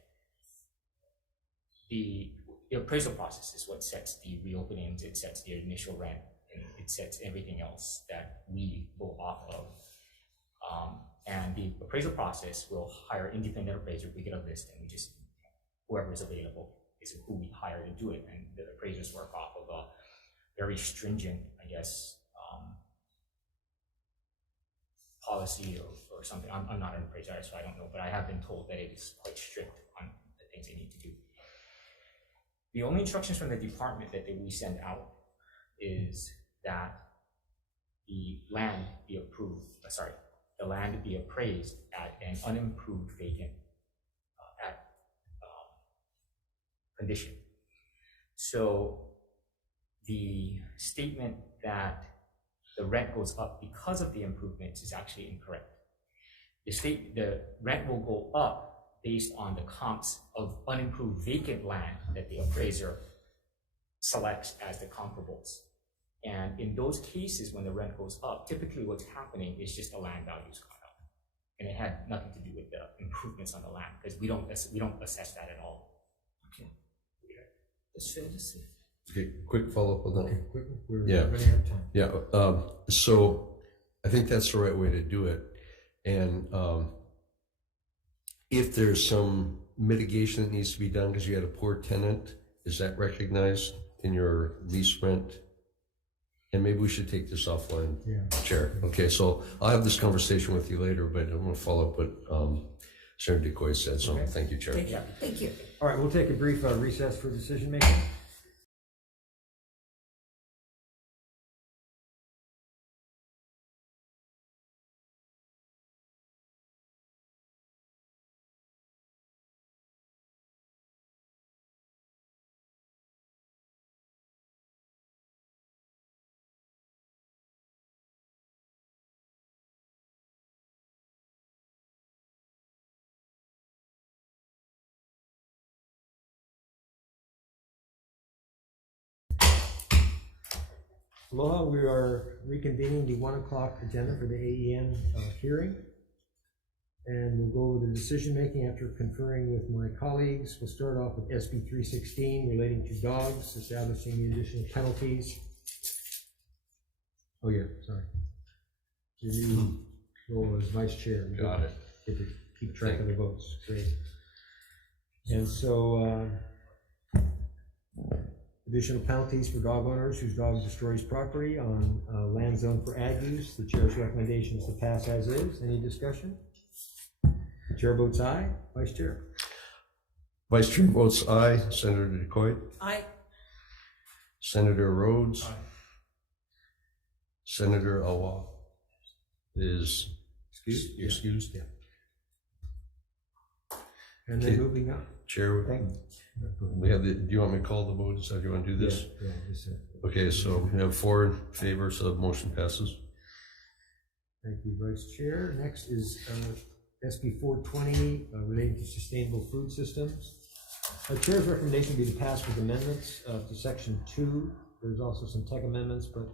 The appraisal process is what sets the reopenings, it sets the initial rent, and it sets everything else that we go off of. And the appraisal process will hire independent appraisers. We get a list, and we just, whoever is available is who we hire to do it. And the appraisers work off of a very stringent, I guess, policy or something. I'm not an appraiser, so I don't know, but I have been told that it is quite strict on the things they need to do. The only instructions from the department that we send out is that the land be the land be appraised at an unimproved vacant condition. So the statement that the rent goes up because of the improvements is actually incorrect. The rent will go up based on the comps of unimproved vacant land that the appraiser selects as the comparables. And in those cases, when the rent goes up, typically what's happening is just the land value's gone up. And it had nothing to do with the improvements on the land, because we don't assess that at all. Okay. That's fair to say. Okay, quick follow-up on that. Okay, we're Yeah. running out of time. Yeah, so I think that's the right way to do it. And if there's some mitigation that needs to be done because you had a poor tenant, is that recognized in your lease rent? And maybe we should take this offline, Chair. Okay, so I'll have this conversation with you later, but I'm going to follow up what Senator DeCoy said. So thank you, Chair. Thank you. All right, we'll take a brief recess for decision making. Aloha, we are reconvening the 1 o'clock agenda for the AEN hearing. And we'll go over the decision making after conferring with my colleagues. We'll start off with SB 316 relating to dogs, establishing the additional penalties. Oh yeah, sorry. Your new role as vice chair. Got it. Get to keep track of the votes. Great. And so additional penalties for dog owners whose dog destroys property on land zone for ag use. The chair's recommendation is to pass as is. Any discussion? The chair votes aye. Vice chair. Vice chair votes aye. Senator DeCoit. Aye. Senator Rhodes. Aye. Senator Awa is excused. Yeah. And then Okay. moving up. Chair, we have the, do you want me to call the vote? So do you want to do this? Yeah, just Okay, so we have 4 in favor, so the motion passes. Thank you, Vice Chair. Next is SB 420 relating to sustainable food systems. Our Chair's recommendation would be to pass with amendments to Section 2. There's also some tech amendments, but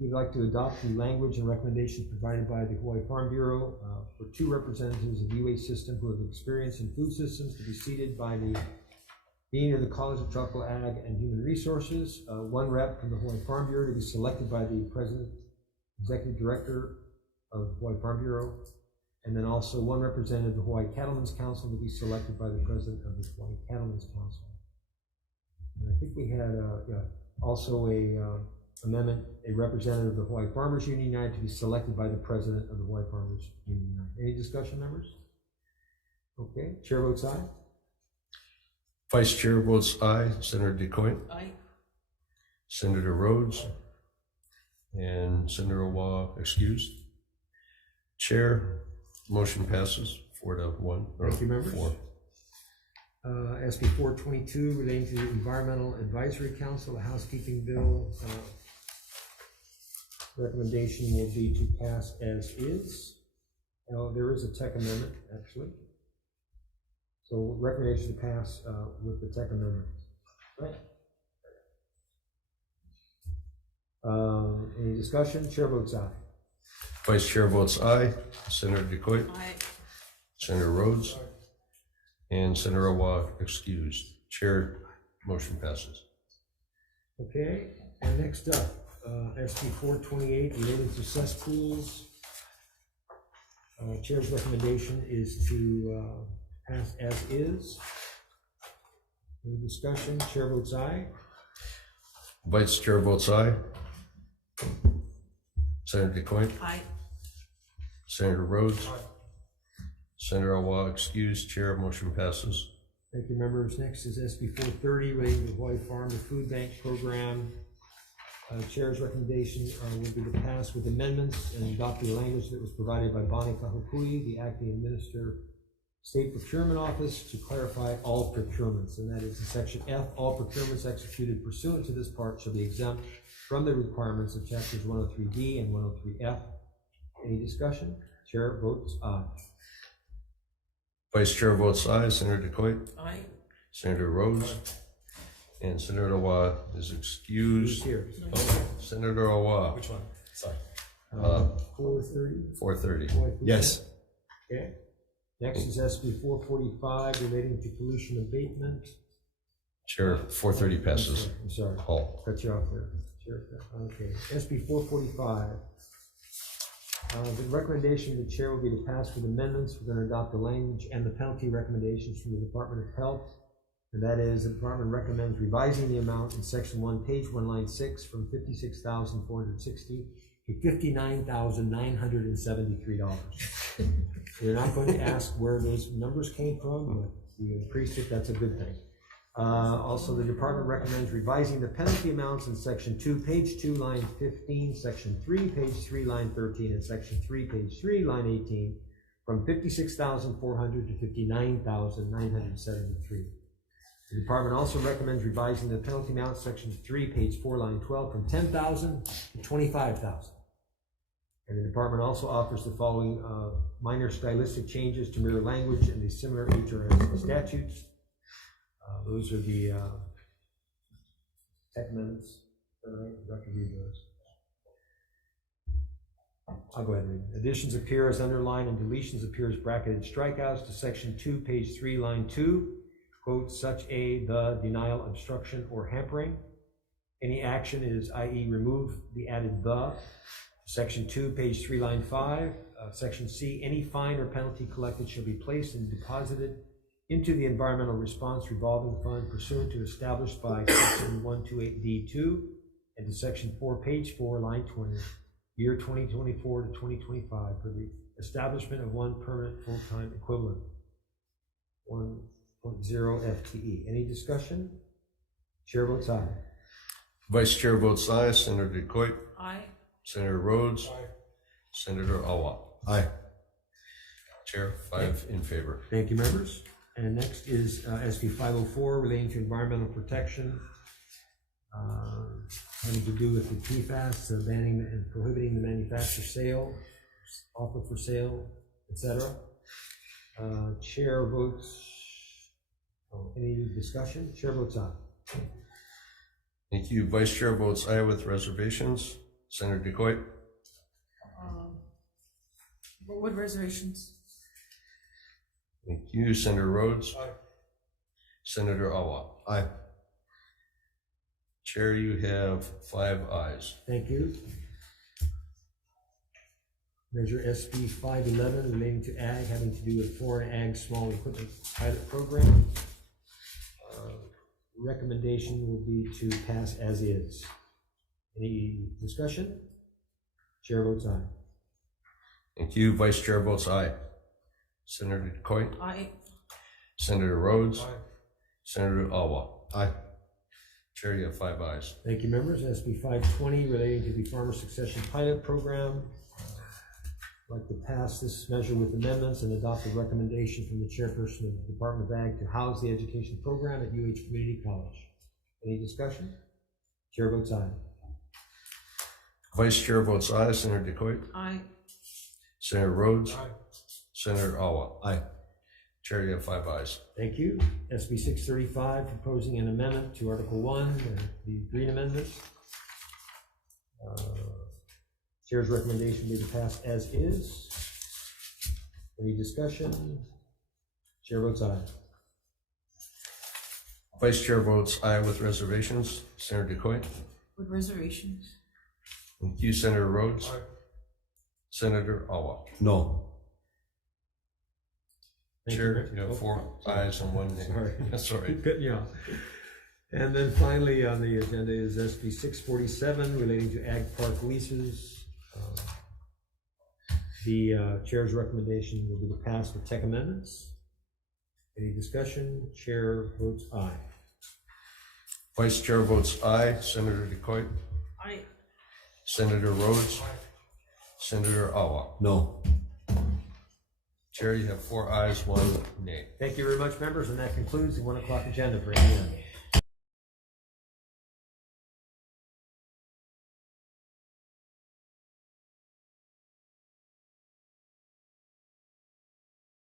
we'd like to adopt the language and recommendations provided by the Hawaii Farm Bureau for 2 representatives of the UH system who have experience in food systems to be seated by the Dean of the College of Tropical Ag and Human Resources, 1 rep from the Hawaii Farm Bureau to be selected by the President, Executive Director of Hawaii Farm Bureau, and then also 1 representative of the Hawaii Cattlemen's Council to be selected by the President of the Hawaii Cattlemen's Council. And I think we had also a amendment, a representative of the Hawaii Farmers Union United to be selected by the President of the Hawaii Farmers Union United. Any discussion, members? Okay, chair votes aye. Vice chair votes aye. Senator DeCoit. Aye. Senator Rhodes. And Senator Awa excused. Chair, motion passes 4-1. Thank you, members. 4. SB 422 relating to the Environmental Advisory Council, a housekeeping bill. Recommendation will be to pass as is. There is a tech amendment, actually. So recommendation to pass with the tech amendment. Right. Any discussion? Chair votes aye. Vice chair votes aye. Senator DeCoit. Aye. Senator Rhodes. And Senator Awa excused. Chair, motion passes. Okay, and next up, SB 428 relating to cesspools. Chair's recommendation is to pass as is. Any discussion? Chair votes aye. Vice chair votes aye. Senator DeCoit. Aye. Senator Rhodes. Senator Awa excused. Chair, motion passes. Thank you, members. Next is SB 430 relating to the Hawaii Farm to Food Bank Program. Chair's recommendation would be to pass with amendments and adopt the language that was provided by Bonnie Kahukui, the acting minister, State Procurement Office, to clarify all procurements, and that is in Section F, all procurements executed pursuant to this part shall be exempt from the requirements of Chapters 103D and 103F. Any discussion? Chair votes aye. Vice chair votes aye. Senator DeCoit. Aye. Senator Rhodes. And Senator Awa is excused. Here. Oh, Senator Awa. Which one? Sorry. 430. 430. Yes. Okay. Next is SB 445 relating to pollution abatement. Chair, 430 passes. I'm sorry. Hall. Cut you off there. Chair. Okay. SB 445. The recommendation of the chair will be to pass with amendments. We're going to adopt the language and the penalty recommendations from the Department of Health. And that is, the department recommends revising the amount in Section 1, Page 1, Line 6 from $56,460 to $59,973. We're not going to ask where those numbers came from, but we appreciate that's a good thing. Also, the department recommends revising the penalty amounts in Section 2, Page 2, Line 15, Section 3, Page 3, Line 13, and Section 3, Page 3, Line 18 from $56,400 to $59,973. The department also recommends revising the penalty amount, Section 3, Page 4, Line 12, from $10,000 to $25,000. And the department also offers the following minor stylistic changes to mirror language in the similar HRS statutes. Those are the tech amendments. Dr. read those. I'll go ahead and read. Additions appear as underlined and deletions appear as bracketed strikeouts to section 2, page 3, line 2. Quote, such the, denial, obstruction, or hampering. Any action is, i.e., remove the added the. Section 2, page 3, line 5. Section C, any fine or penalty collected shall be placed and deposited into the Environmental Response Revolving Fund pursuant to established by Section 128D2, and to Section 4, page 4, line 20, year 2024 to 2025 for the establishment of one permanent full-time equivalent, 1.0 FTE. Any discussion? Chair votes aye. Vice Chair votes aye. Senator DeCoit. Aye. Senator Rhodes. Aye. Senator Awa. Aye. Chair, 5 in favor. Thank you, members. And next is SB 504 relating to environmental protection, having to do with the PFAS, banning and prohibiting the manufacture, sale, offer for sale, etc. Chair votes. Any discussion? Chair votes aye. Thank you. Vice Chair votes aye with reservations. Senator DeCoit. What reservations? Thank you. Senator Rhodes. Aye. Senator Awa. Aye. Chair, you have 5 ayes. Thank you. Measure SB 511 relating to ag, having to do with foreign ag small equipment pilot program. Recommendation will be to pass as is. Any discussion? Chair votes aye. Thank you. Vice Chair votes aye. Senator DeCoit. Aye. Senator Rhodes. Aye. Senator Awa. Aye. Chair, you have 5 ayes. Thank you, members. SB 520 relating to the Farmer Succession Pilot Program. I'd like to pass this measure with amendments and adopt a recommendation from the chairperson of the Department of Ag to house the education program at UH Community College. Any discussion? Chair votes aye. Vice Chair votes aye. Senator DeCoit. Aye. Senator Rhodes. Aye. Senator Awa. Aye. Chair, you have 5 ayes. Thank you. SB 635, proposing an amendment to Article 1, the Green Amendment. Chair's recommendation be to pass as is. Any discussion? Chair votes aye. Vice Chair votes aye with reservations. Senator DeCoit. With reservations. Thank you. Senator Rhodes. Aye. Senator Awa. No. Thank Chair, you. you have 4 ayes and 1 nay. Sorry. That's all right. Cutting you off. And then finally on the agenda is SB 647 relating to ag park leases. The chair's recommendation will be to pass with tech amendments. Any discussion? Chair votes aye. Vice Chair votes aye. Senator DeCoit. Aye. Senator Rhodes. Senator Awa. No. Chair, you have 4 ayes, 1 nay. Thank you very much, members, and that concludes the 1 o'clock agenda for AEN.